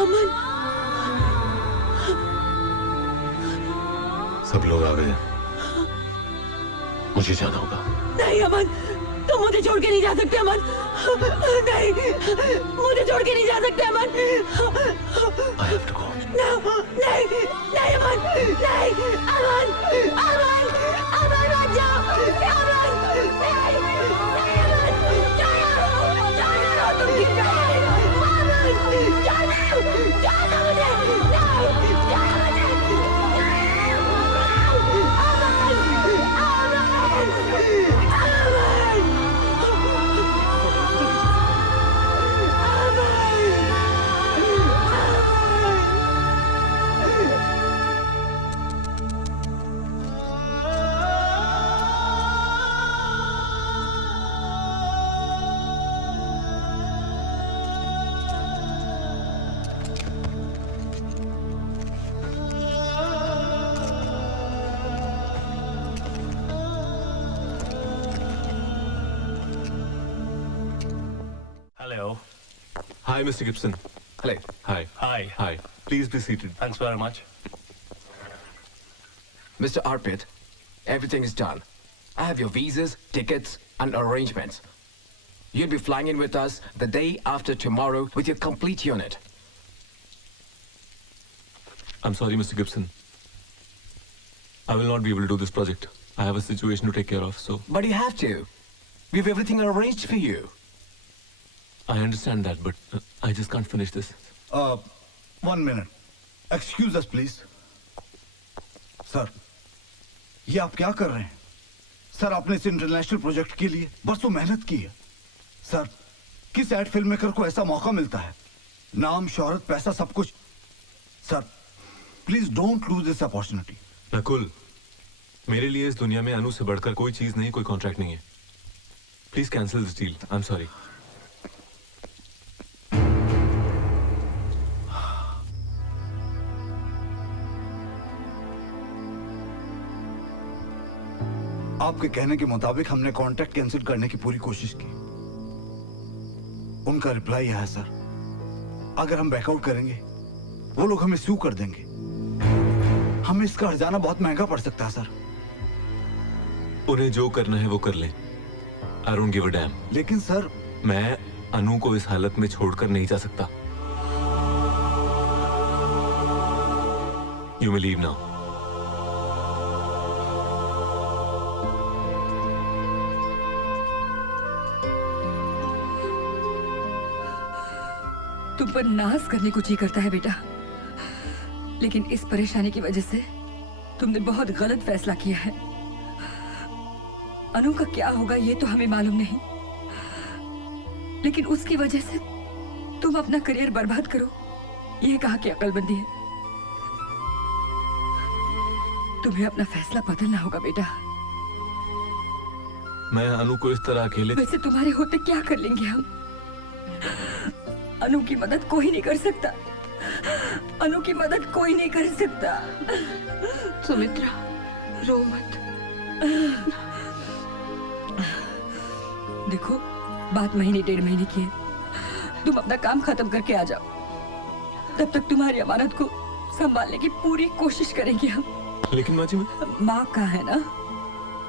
अमन। सब लोग आ गए। मुझे जाना होगा। नहीं अमन, तुम मुझे छोड़ के नहीं जा सकते अमन। नहीं, मुझे छोड़ के नहीं जा सकते अमन। I have to go. नहीं, नहीं, नहीं अमन, नहीं, अमन, अमन, अमन मत जाओ, अमन, नहीं, नहीं अमन, जाओ, जाओ, तुम गिर जाओगे, अमन, जाओ, जाओ मुझे, नहीं, जाओ मुझे, Hi, Mr. Gibson. Hello. Hi. Hi. Hi. Please be seated. Thanks very much. Mr. Arpit, everything is done. I have your visas, tickets, and arrangements. You'll be flying in with us the day after tomorrow with your complete unit. I'm sorry, Mr. Gibson. I will not be able to do this project. I have a situation to take care of, so... But you have to. We have everything arranged for you. I understand that, but I just can't finish this. 1 minute. Excuse us, please. Sir, ये आप क्या कर रहे हैं? Sir, आपने इस international project के लिए बरसों मेहनत की है। सर, किस एड फिल्म मेकर को ऐसा मौका मिलता है? नाम, शोहरत, पैसा, सब कुछ। Sir, please don't lose this opportunity. Nakul, मेरे लिए इस दुनिया में अनु से बढ़कर कोई चीज नहीं, कोई कॉन्ट्रैक्ट नहीं है। Please cancel this deal. I am sorry. आपके कहने के मुताबिक हमने कॉन्ट्रैक्ट कैंसिल करने की पूरी कोशिश की। उनका रिप्लाई यह है, सर, अगर हम बैकआउट करेंगे वो लोग हमें सू कर देंगे। हमें इसका हर्जाना बहुत महंगा पड़ सकता है, सर। उन्हें जो करना है वो कर लें। I don't give a damn. लेकिन सर, मैं अनु को इस हालत में छोड़कर नहीं जा सकता। You may leave now. तुम पर नाज करने को जी करता है बेटा, लेकिन इस परेशानी की वजह से तुमने बहुत गलत फैसला किया है। अनु का क्या होगा ये तो हमें मालूम नहीं, लेकिन उसकी वजह से तुम अपना करियर बर्बाद करो, यह कहा कि अक्लमंदी है। तुम्हें अपना फैसला बदलना होगा बेटा। मैं अनु को इस तरह अकेले वैसे तुम्हारे होते क्या कर लेंगे हम? अनु की मदद कोई नहीं कर सकता। अनु की मदद कोई नहीं कर सकता। सुमित्रा, रो मत। देखो, बात महीने 1.5 महीने की है। तुम अपना काम खत्म करके आ जाओ। तब तक तुम्हारी अमानत को संभालने की पूरी कोशिश करेंगे हम। लेकिन माँ जी, माँ का है ना,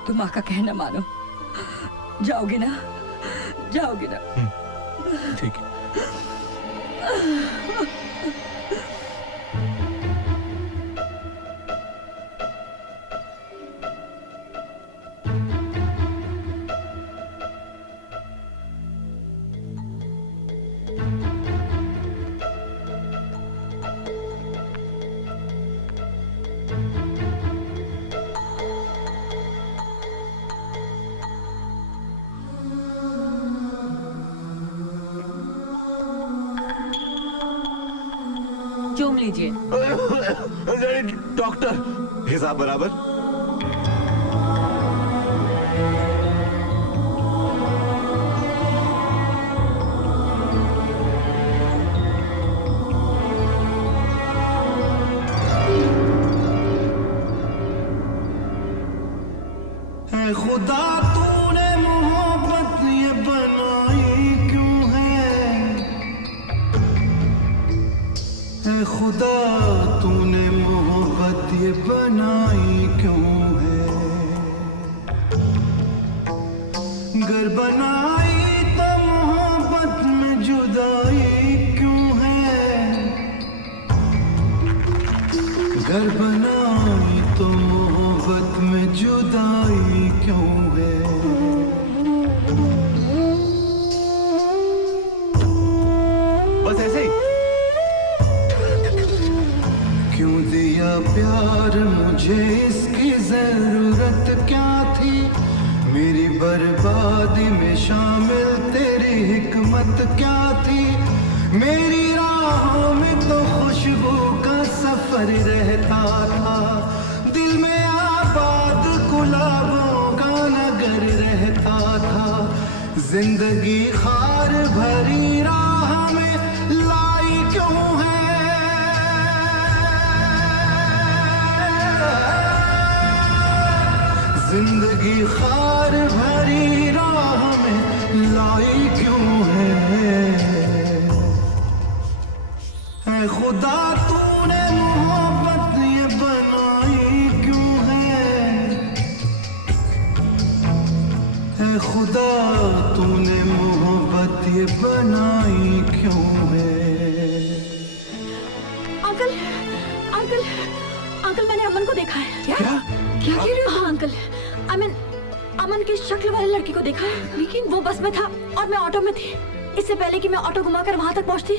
तो माँ का कहना मानो। जाओगे ना? जाओगे ना? ठीक है। चूम लीजिए। डॉक्टर, हिसाब बराबर? ऐ खुदा तूने मोहब्बत ये बनाई क्यों है? ऐ खुदा तूने मोहब्बत ये बनाई क्यों है? गर बनाई तो मोहब्बत में जुदाई क्यों है? गर बनाई तो मोहब्बत में जुदाई क्यों है? बस ऐसे ही। क्यों दिया प्यार मुझे, इसकी जरूरत क्या थी? मेरी बर्बादी में शामिल तेरी हिकमत क्या थी? मेरी राहों में तो खुशबू का सफर रहता था, दिल में आबाद गुलाबों का नगर रहता था। जिंदगी खार भरी राह में लाई क्यों है? जिंदगी खार भरी राह में लाई क्यों है? ऐ खुदा तूने मोहब्बत ये बनाई क्यों है? ऐ खुदा तूने मोहब्बत ये बनाई क्यों है? अंकल, अंकल, अंकल मैंने अमन को देखा है। क्या कह रहे हो? हाँ अंकल, अमन की शक्ल वाले लड़की को देखा है, लेकिन वो बस में था और मैं ऑटो में थी। इससे पहले कि मैं ऑटो घुमाकर वहाँ तक पहुँचती,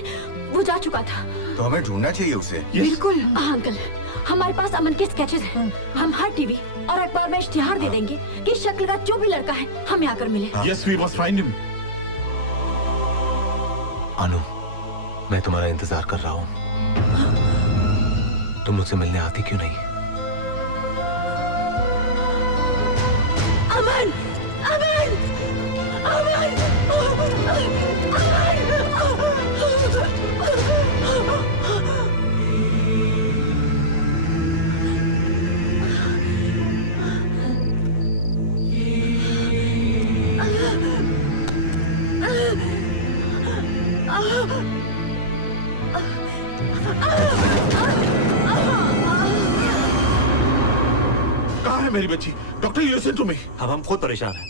वो जा चुका था। तो हमें ढूंढना चाहिए उसे। बिल्कुल। हाँ अंकल, हमारे पास अमन के स्केचेस हैं। हम हर टीवी और अखबार में इश्तिहार दे देंगे कि इस शक्ल का जो भी लड़का है हमें आकर मिले। Yes, we must find him. अनु, मैं तुम्हारा इंतजार कर रहा हूँ। तुम मुझसे मिलने आती क्यों नहीं? अमन, अमन, अमन, कहाँ है मेरी बच्ची? Doctor, listen to me. अब हम खुद परेशान हैं।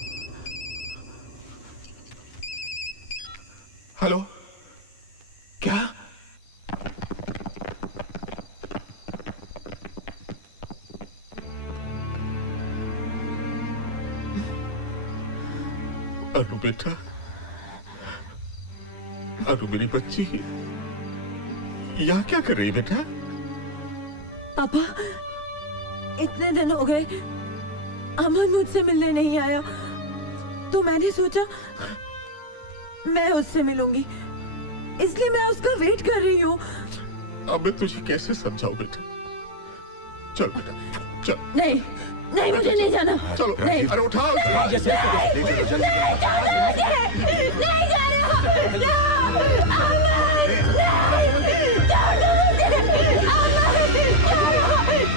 हेलो, क्या? अनु बेटा, अनु मेरी बच्ची, यहाँ क्या कर रही है बेटा? पापा, इतने दिन हो गए अमन मुझसे मिलने नहीं आया, तो मैंने सोचा मैं उससे मिलूंगी, इसलिए मैं उसका वेट कर रही हूँ। अब मैं तुझे कैसे समझाऊं बेटा? चल बेटा चल। नहीं नहीं, मुझे नहीं जाना। चलो नहीं, अरे उठाओ। नहीं, नहीं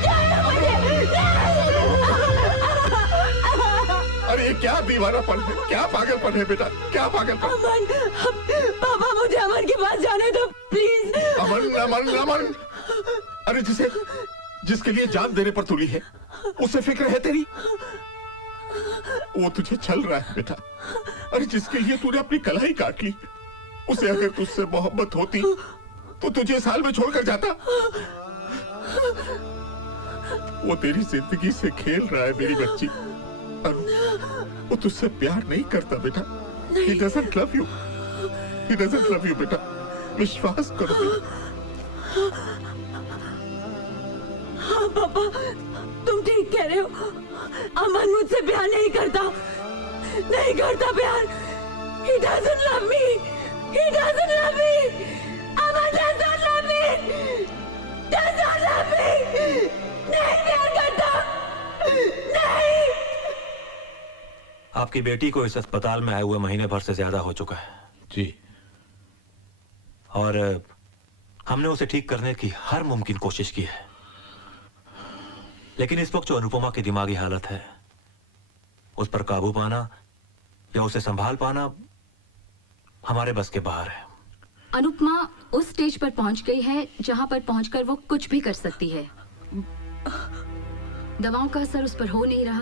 जाना मुझे, नहीं जाना, अरे ये क्या दीवानापन है, क्या पागलपन है बेटा, क्या पागलपन। अमन, पापा मुझे अमन के पास जाने दो प्लीज। अमन अमन अमन, अरे जिसके लिए जान देने पर तुली है उसे फिक्र है तेरी? वो तुझे छल रहा है बेटा। अरे जिसके लिए तूने अपनी कलाई काट ली, उसे अगर तुझसे मोहब्बत होती तो तुझे इस हाल में छोड़कर जाता। वो तेरी जिंदगी से खेल रहा है मेरी बच्ची। वो तुझसे प्यार नहीं करता बेटा। He doesn't love you. He doesn't love you बेटा, विश्वास करो बेटा। हाँ पापा, तुम ठीक कह रहे हो। अमन मुझसे प्यार नहीं करता, नहीं करता प्यार। He doesn't love me. He doesn't love me. Aman doesn't love me. Doesn't love me. नहीं प्यार करता, नहीं। आपकी बेटी को इस अस्पताल में आए हुए महीने भर से ज्यादा हो चुका है जी, और हमने उसे ठीक करने की हर मुमकिन कोशिश की है, लेकिन इस वक्त जो अनुपमा की दिमागी हालत है, उस पर काबू पाना या उसे संभाल पाना हमारे बस के बाहर है। अनुपमा उस स्टेज पर पहुंच गई है जहां पर पहुंचकर वो कुछ भी कर सकती है। दवाओं का असर उस पर हो नहीं रहा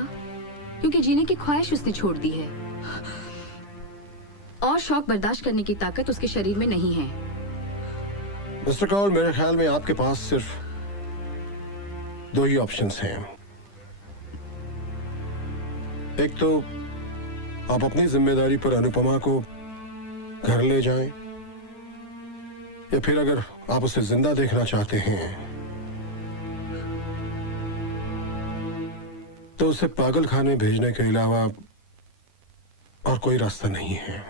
क्योंकि जीने की ख्वाहिश उसने छोड़ दी है, और शौक बर्दाश्त करने की ताकत उसके शरीर में नहीं है। मिस्टर कौल, मेरे ख्याल में आपके पास सिर्फ दो ही ऑप्शंस हैं। एक तो आप अपनी जिम्मेदारी पर अनुपमा को घर ले जाएं, या फिर अगर आप उसे जिंदा देखना चाहते हैं तो उसे पागल खाने भेजने के अलावा और कोई रास्ता नहीं है।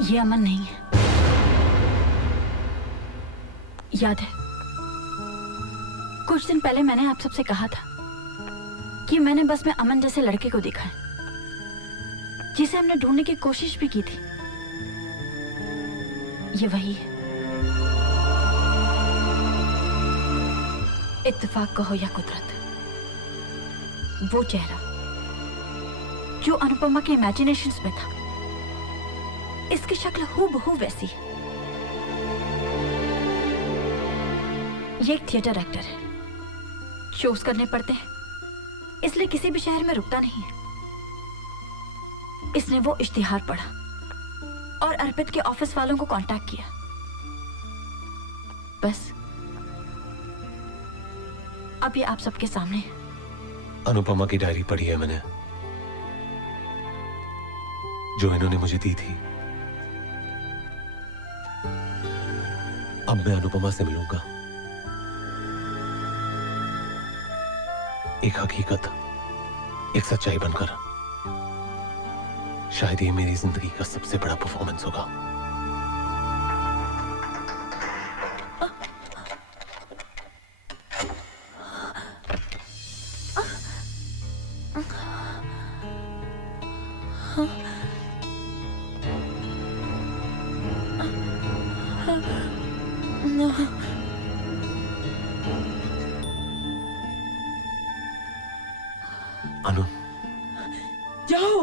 ये अमन नहीं है, याद है कुछ दिन पहले मैंने आप सबसे कहा था कि मैंने बस में अमन जैसे लड़के को देखा है, जिसे हमने ढूंढने की कोशिश भी की थी। ये वही है। इत्तेफाक कहो या कुदरत, वो चेहरा जो अनुपमा के इमेजिनेशंस में था, इसकी शक्ल हूबहू वैसी है। ये एक थिएटर एक्टर है, शोज करने पड़ते हैं इसलिए किसी भी शहर में रुकता नहीं है। इसने वो इश्तिहार पढ़ा और अर्पित के ऑफिस वालों को कांटेक्ट किया। बस अब ये आप सबके सामने है। अनुपमा की डायरी पढ़ी है मैंने, जो इन्होंने मुझे दी थी। अब मैं अनुपमा से मिलूंगा, एक हकीकत, एक सच्चाई बनकर। शायद ये मेरी जिंदगी का सबसे बड़ा परफॉर्मेंस होगा। अनु, जाओ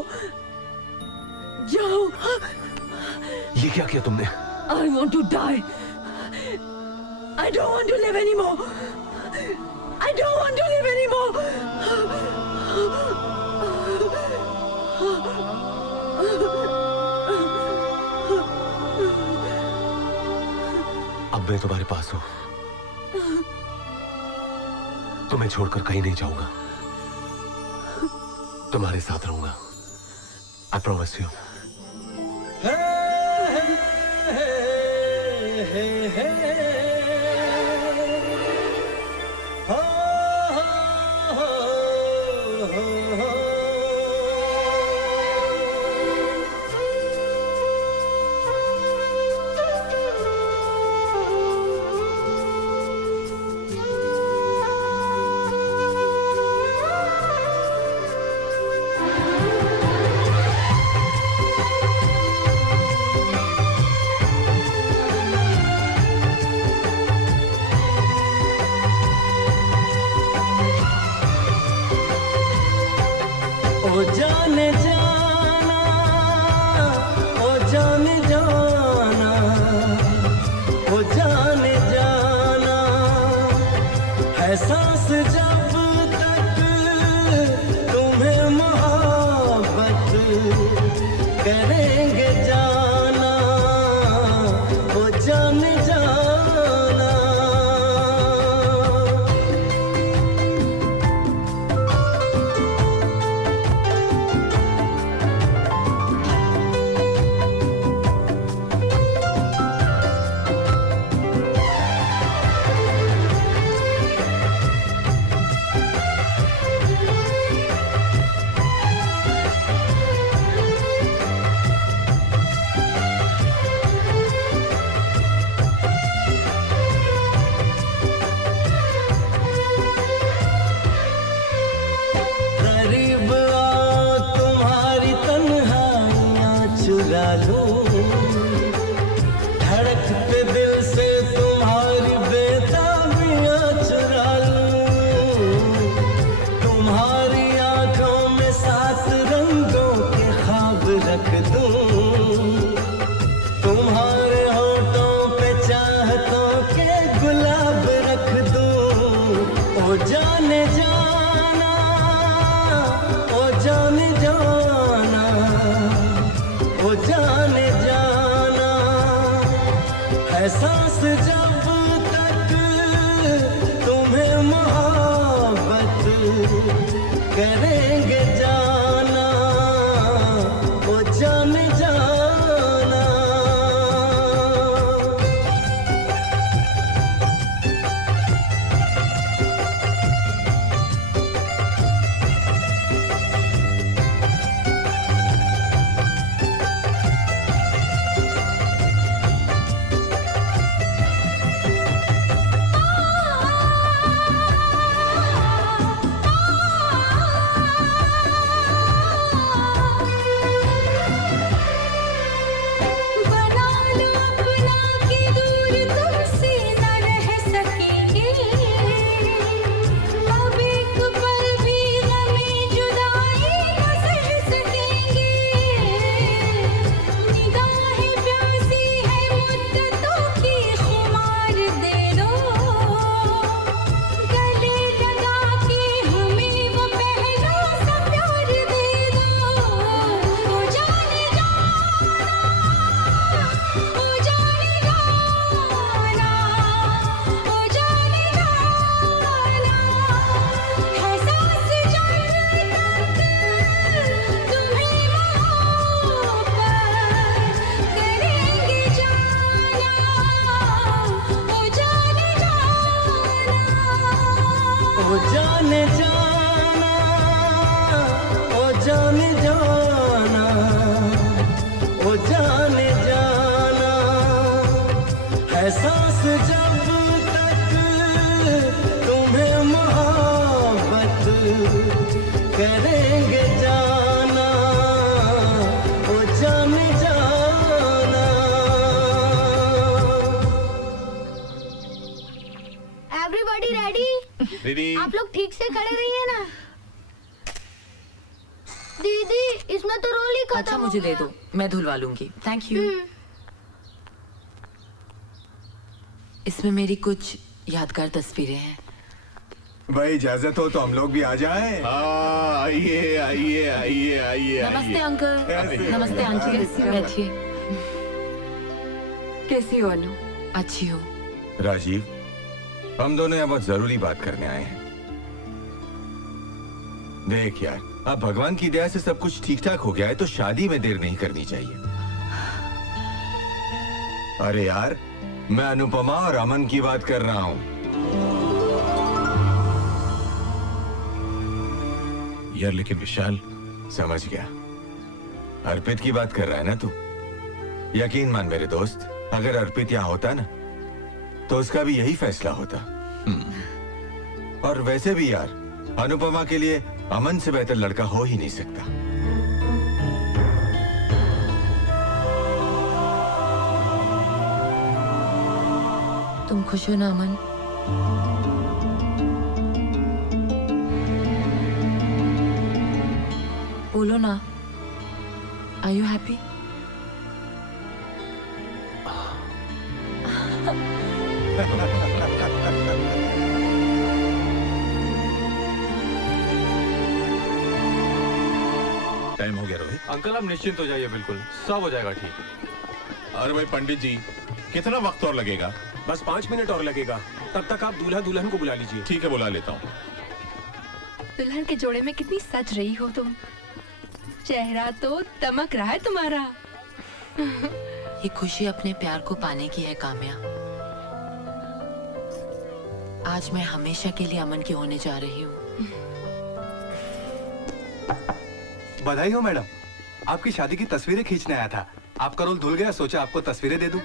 जाओ। ये क्या किया तुमने? I want to die. I don't want to live anymore. I don't want to live anymore. अब मैं तुम्हारे पास हूं, तुम्हें छोड़कर कहीं नहीं जाऊंगा, तुम्हारे साथ रहूंगा। I promise you. ओ जाने जाना, ओ जाने जाना, ओ जाने जाना, है सांस जब तक तुम्हें मोहब्बत करेंगे जाना, ओ जाने जाना। करीब आओ तुम्हारी तन्हाइयाँ चुरा लूं, धड़कते दिल से तुम्हारी बेताबियाँ चुरा लूं, तुम्हारी आंखों में 7 रंगों के ख्वाब रख दूं, तुम्हारे होठों पे चाहतों के गुलाब रख दूं। ओ जाने जाना, ओ जाने जाना, ओ जाने जाना, है सांस जब तक तुम्हें मोहब्बत करेंगे जाना, ओ जाने जाना। बना लो अपना कि दूर तुमसे न रह सकेंगे, अब एक पल भी गमे जुदाई न सह सकेंगे, निगाहें प्यासी है मुद्दतों की खुमार दे दो, गले लगा के हमें वो पहला सा प्यार दे दो। ओ जाने जाना, ओ जाने जाना, ओ जाने जाना, है सांस जब तक तुम्हें मोहब्बत करेंगे जाना, ओ जाने जाना। ओ जाने जाना, ओ जाने जाना, ओ जाने जाना, है सांस जब तक तुम्हें मोहब्बत करेंगे जाना, ओ जाने जाना। Everybody ready? दीदी आप लोग ठीक से खड़े रहिए ना। दीदी इसमें तो रोल ही खत्म अच्छा हो मुझे दे गया। दो, मैं धुलवा लूंगी। Thank you. इसमें मेरी कुछ यादगार तस्वीरें हैं। भाई इजाजत हो तो हम लोग भी आ जाए। आइए आइए आइए आइए। नमस्ते अंकल। नमस्ते आंटी। बैठिए। कैसी हो अनु? अच्छी हो। राजीव हम दोनों यहाँ बहुत जरूरी बात करने आए हैं। देख यार, अब भगवान की दया से सब कुछ ठीक ठाक हो गया है तो शादी में देर नहीं करनी चाहिए। अरे यार, मैं अनुपमा और अमन की बात कर रहा हूं। यार लेकिन विशाल, समझ गया, अर्पित की बात कर रहा है ना तू? यकीन मान मेरे दोस्त, अगर अर्पित यहाँ होता ना तो उसका भी यही फैसला होता। और वैसे भी यार, अनुपमा के लिए अमन से बेहतर लड़का हो ही नहीं सकता। तुम खुश हो ना अमन? बोलो ना, आर यू हैप्पी? टाइम हो गया रोहित। अंकल आप निश्चिंत हो जाइए, बिल्कुल सब हो जाएगा ठीक। अरे भाई पंडित जी, कितना वक्त और लगेगा? बस 5 मिनट और लगेगा, तब तक आप दूल्हा दुल्हन को बुला लीजिए। ठीक है, बुला लेता हूँ। दुल्हन के जोड़े में कितनी सज रही हो तुम, चेहरा तो दमक रहा है तुम्हारा। ये खुशी अपने प्यार को पाने की है काम्या। आज मैं हमेशा के लिए अमन की होने जा रही हूँ। बधाई हो मैडम, आपकी शादी की तस्वीरें खींचने आया था। आपका रोल धुल गया, सोचा आपको तस्वीरें दे दूं।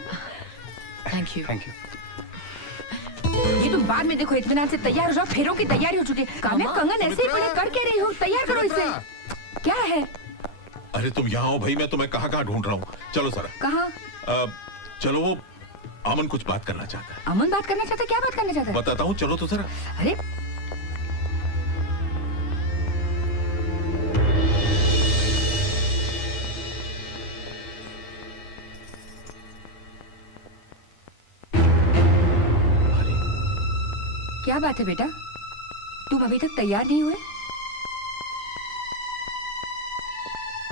Thank you. Thank you. ये तुम बाद में देखो, इत्मीनान से तैयार हो जाओ, फेरों की तैयारी हो चुकी है। काम्या, कंगन ऐसे ही पड़े कर के रही हो, तैयार करो इसे। क्या है? अरे तुम यहाँ हो भाई, मैं तुम्हें कहाँ ढूंढ रहा हूँ। चलो जरा। कहाँ? चलो, वो अमन कुछ बात करना चाहता है। अमन बात करना चाहता है? क्या बात करना चाहता है? बताता हूँ, चलो तो जरा। अरे क्या बात है बेटा, तुम अभी तक तैयार नहीं हुए?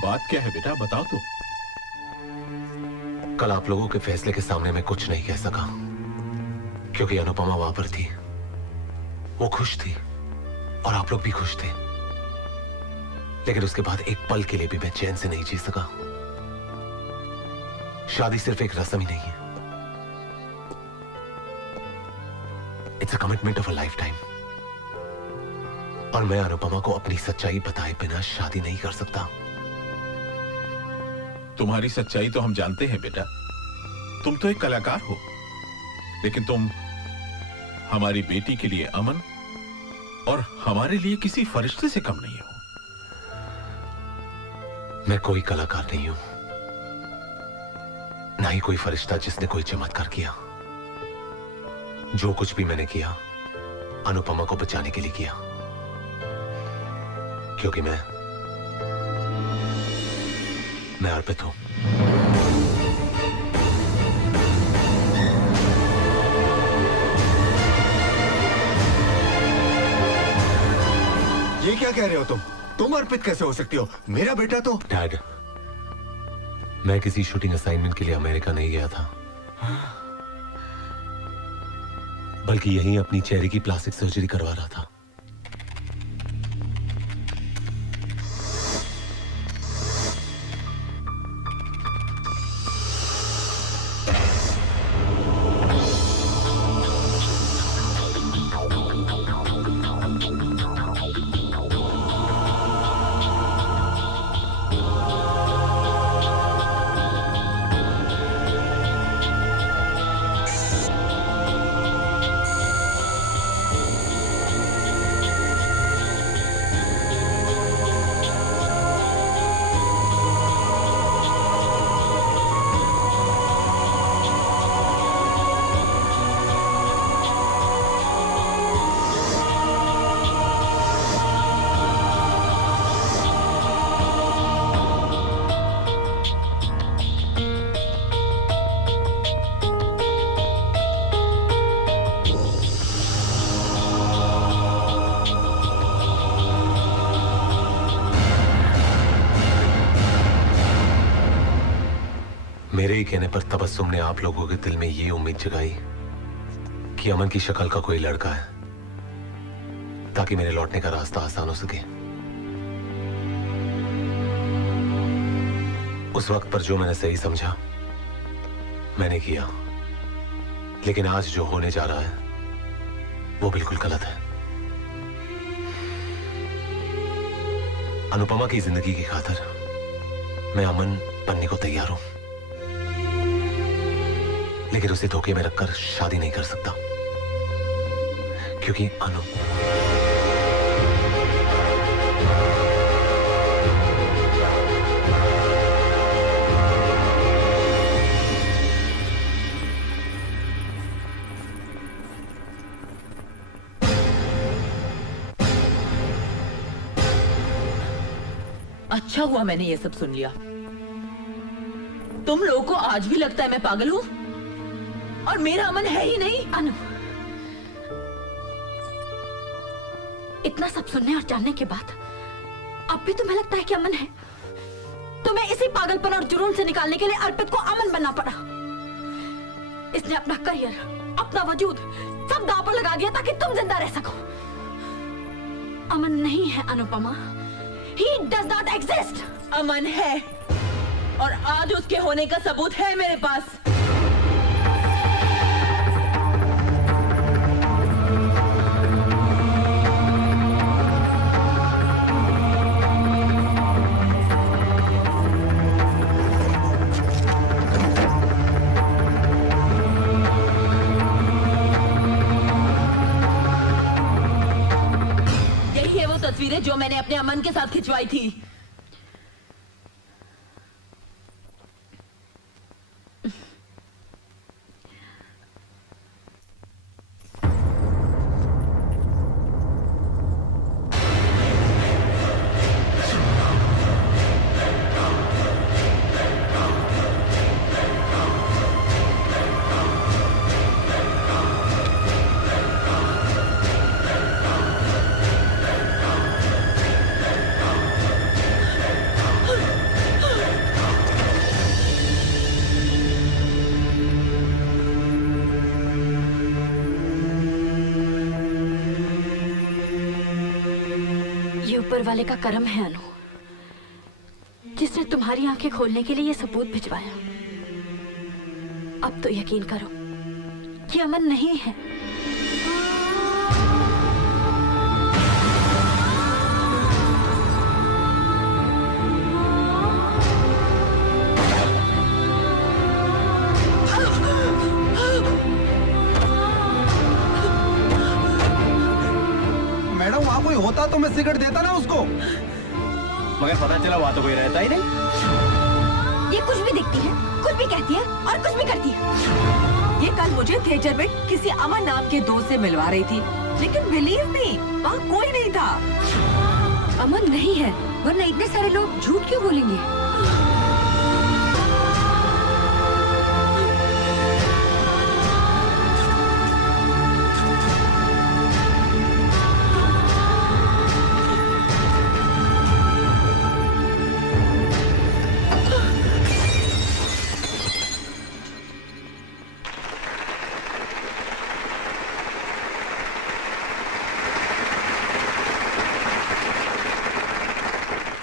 बात क्या है बेटा, बताओ तो। कल आप लोगों के फैसले के सामने मैं कुछ नहीं कह सका, क्योंकि अनुपमा वहां पर थी। वो खुश थी और आप लोग भी खुश थे, लेकिन उसके बाद एक पल के लिए भी मैं चैन से नहीं जी सका। शादी सिर्फ एक रस्म ही नहीं है, it's a commitment of a life time. और मैं अनुपमा को अपनी सच्चाई बताए बिना शादी नहीं कर सकता। तुम्हारी सच्चाई तो हम जानते हैं बेटा, तुम तो एक कलाकार हो, लेकिन तुम हमारी बेटी के लिए अमन और हमारे लिए किसी फरिश्ते से कम नहीं हो। मैं कोई कलाकार नहीं हूं, ना ही कोई फरिश्ता जिसने कोई चमत्कार किया। जो कुछ भी मैंने किया, अनुपमा को बचाने के लिए किया, क्योंकि मैं अर्पित हूं। ये क्या कह रहे हो तुम अर्पित कैसे हो सकती हो? मेरा बेटा तो। डैड, मैं किसी शूटिंग असाइनमेंट के लिए अमेरिका नहीं गया था, बल्कि यहीं अपनी चेहरे की प्लास्टिक सर्जरी करवा रहा था। मेरे ही कहने पर तबस्सुम ने आप लोगों के दिल में ये उम्मीद जगाई कि अमन की शक्ल का कोई लड़का है, ताकि मेरे लौटने का रास्ता आसान हो सके। उस वक्त पर जो मैंने सही समझा मैंने किया, लेकिन आज जो होने जा रहा है वो बिल्कुल गलत है। अनुपमा की जिंदगी की खातिर मैं अमन बनने को तैयार हूं, लेकिन उसे धोखे में रखकर शादी नहीं कर सकता, क्योंकि अनु अच्छा हुआ मैंने ये सब सुन लिया। तुम लोगों को आज भी लगता है मैं पागल हूं और मेरा अमन है ही नहीं। अनु, इतना सब सुनने और जानने के बाद अब भी तुम्हें लगता है कि अमन है? तुम्हें इसी पागलपन और जुनून से निकालने के लिए अर्पित को अमन बनना पड़ा। इसने अपना करियर, अपना वजूद सब दांव पर लगा दिया ताकि तुम जिंदा रह सको। अमन नहीं है Anupama, He does not exist. अमन है और आज उसके होने का सबूत है मेरे पास। यही है वो तस्वीरें जो मैंने अपने अमन के साथ खिंचवाई थी। ऊपर वाले का कर्म है अनु, जिसने तुम्हारी आंखें खोलने के लिए ये सबूत भिजवाया। अब तो यकीन करो कि अमन नहीं है। मैडम वहाँ कोई होता तो मैं सिगरेट देता ना उसको, मगर पता चला वहाँ तो कोई रहता ही नहीं। ये कुछ भी दिखती है, कुछ भी कहती है और कुछ भी करती है। ये कल मुझे थिएटर में किसी अमन नाम के दोस्त से मिलवा रही थी, लेकिन बिलीव मी वहाँ कोई नहीं था। अमन नहीं है, वरना इतने सारे लोग झूठ क्यों बोलेंगे?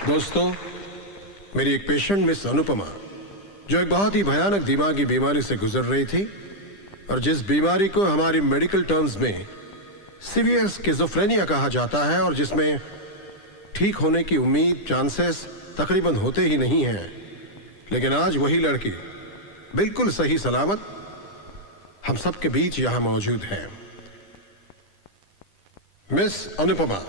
दोस्तों, मेरी एक पेशेंट मिस अनुपमा, जो एक बहुत ही भयानक दिमागी बीमारी से गुजर रही थी और जिस बीमारी को हमारी मेडिकल टर्म्स में सीवियर स्किज़ोफ्रेनिया कहा जाता है और जिसमें ठीक होने की उम्मीद, चांसेस तकरीबन होते ही नहीं हैं, लेकिन आज वही लड़की बिल्कुल सही सलामत हम सबके बीच यहां मौजूद है। मिस अनुपमा।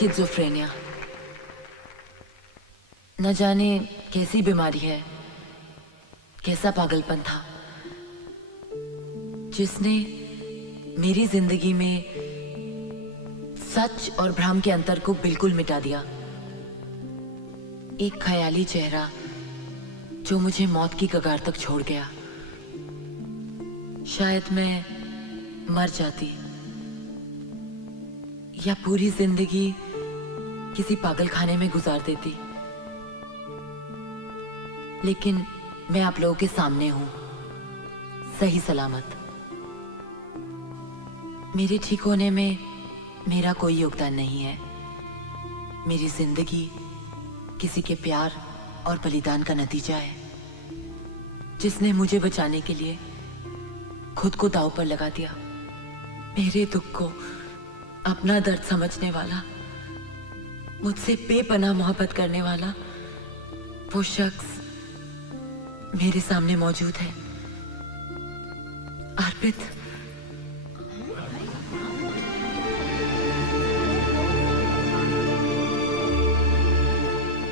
स्किज़ोफ्रेनिया न जाने कैसी बीमारी है, कैसा पागलपन था जिसने मेरी जिंदगी में सच और भ्रम के अंतर को बिल्कुल मिटा दिया। एक ख्याली चेहरा जो मुझे मौत की कगार तक छोड़ गया। शायद मैं मर जाती या पूरी जिंदगी किसी पागलखाने में गुजार देती, लेकिन मैं आप लोगों के सामने हूं, सही सलामत। मेरे ठीक होने में मेरा कोई योगदान नहीं है। मेरी जिंदगी किसी के प्यार और बलिदान का नतीजा है, जिसने मुझे बचाने के लिए खुद को दांव पर लगा दिया। मेरे दुख को अपना दर्द समझने वाला, मुझसे बेपनाह मोहब्बत करने वाला वो शख्स मेरे सामने मौजूद है। अर्पित।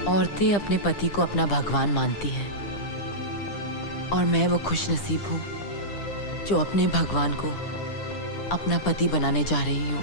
औरतें अपने पति को अपना भगवान मानती हैं, और मैं वो खुशनसीब हूं जो अपने भगवान को अपना पति बनाने जा रही हूं।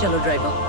चलो ड्राइवर।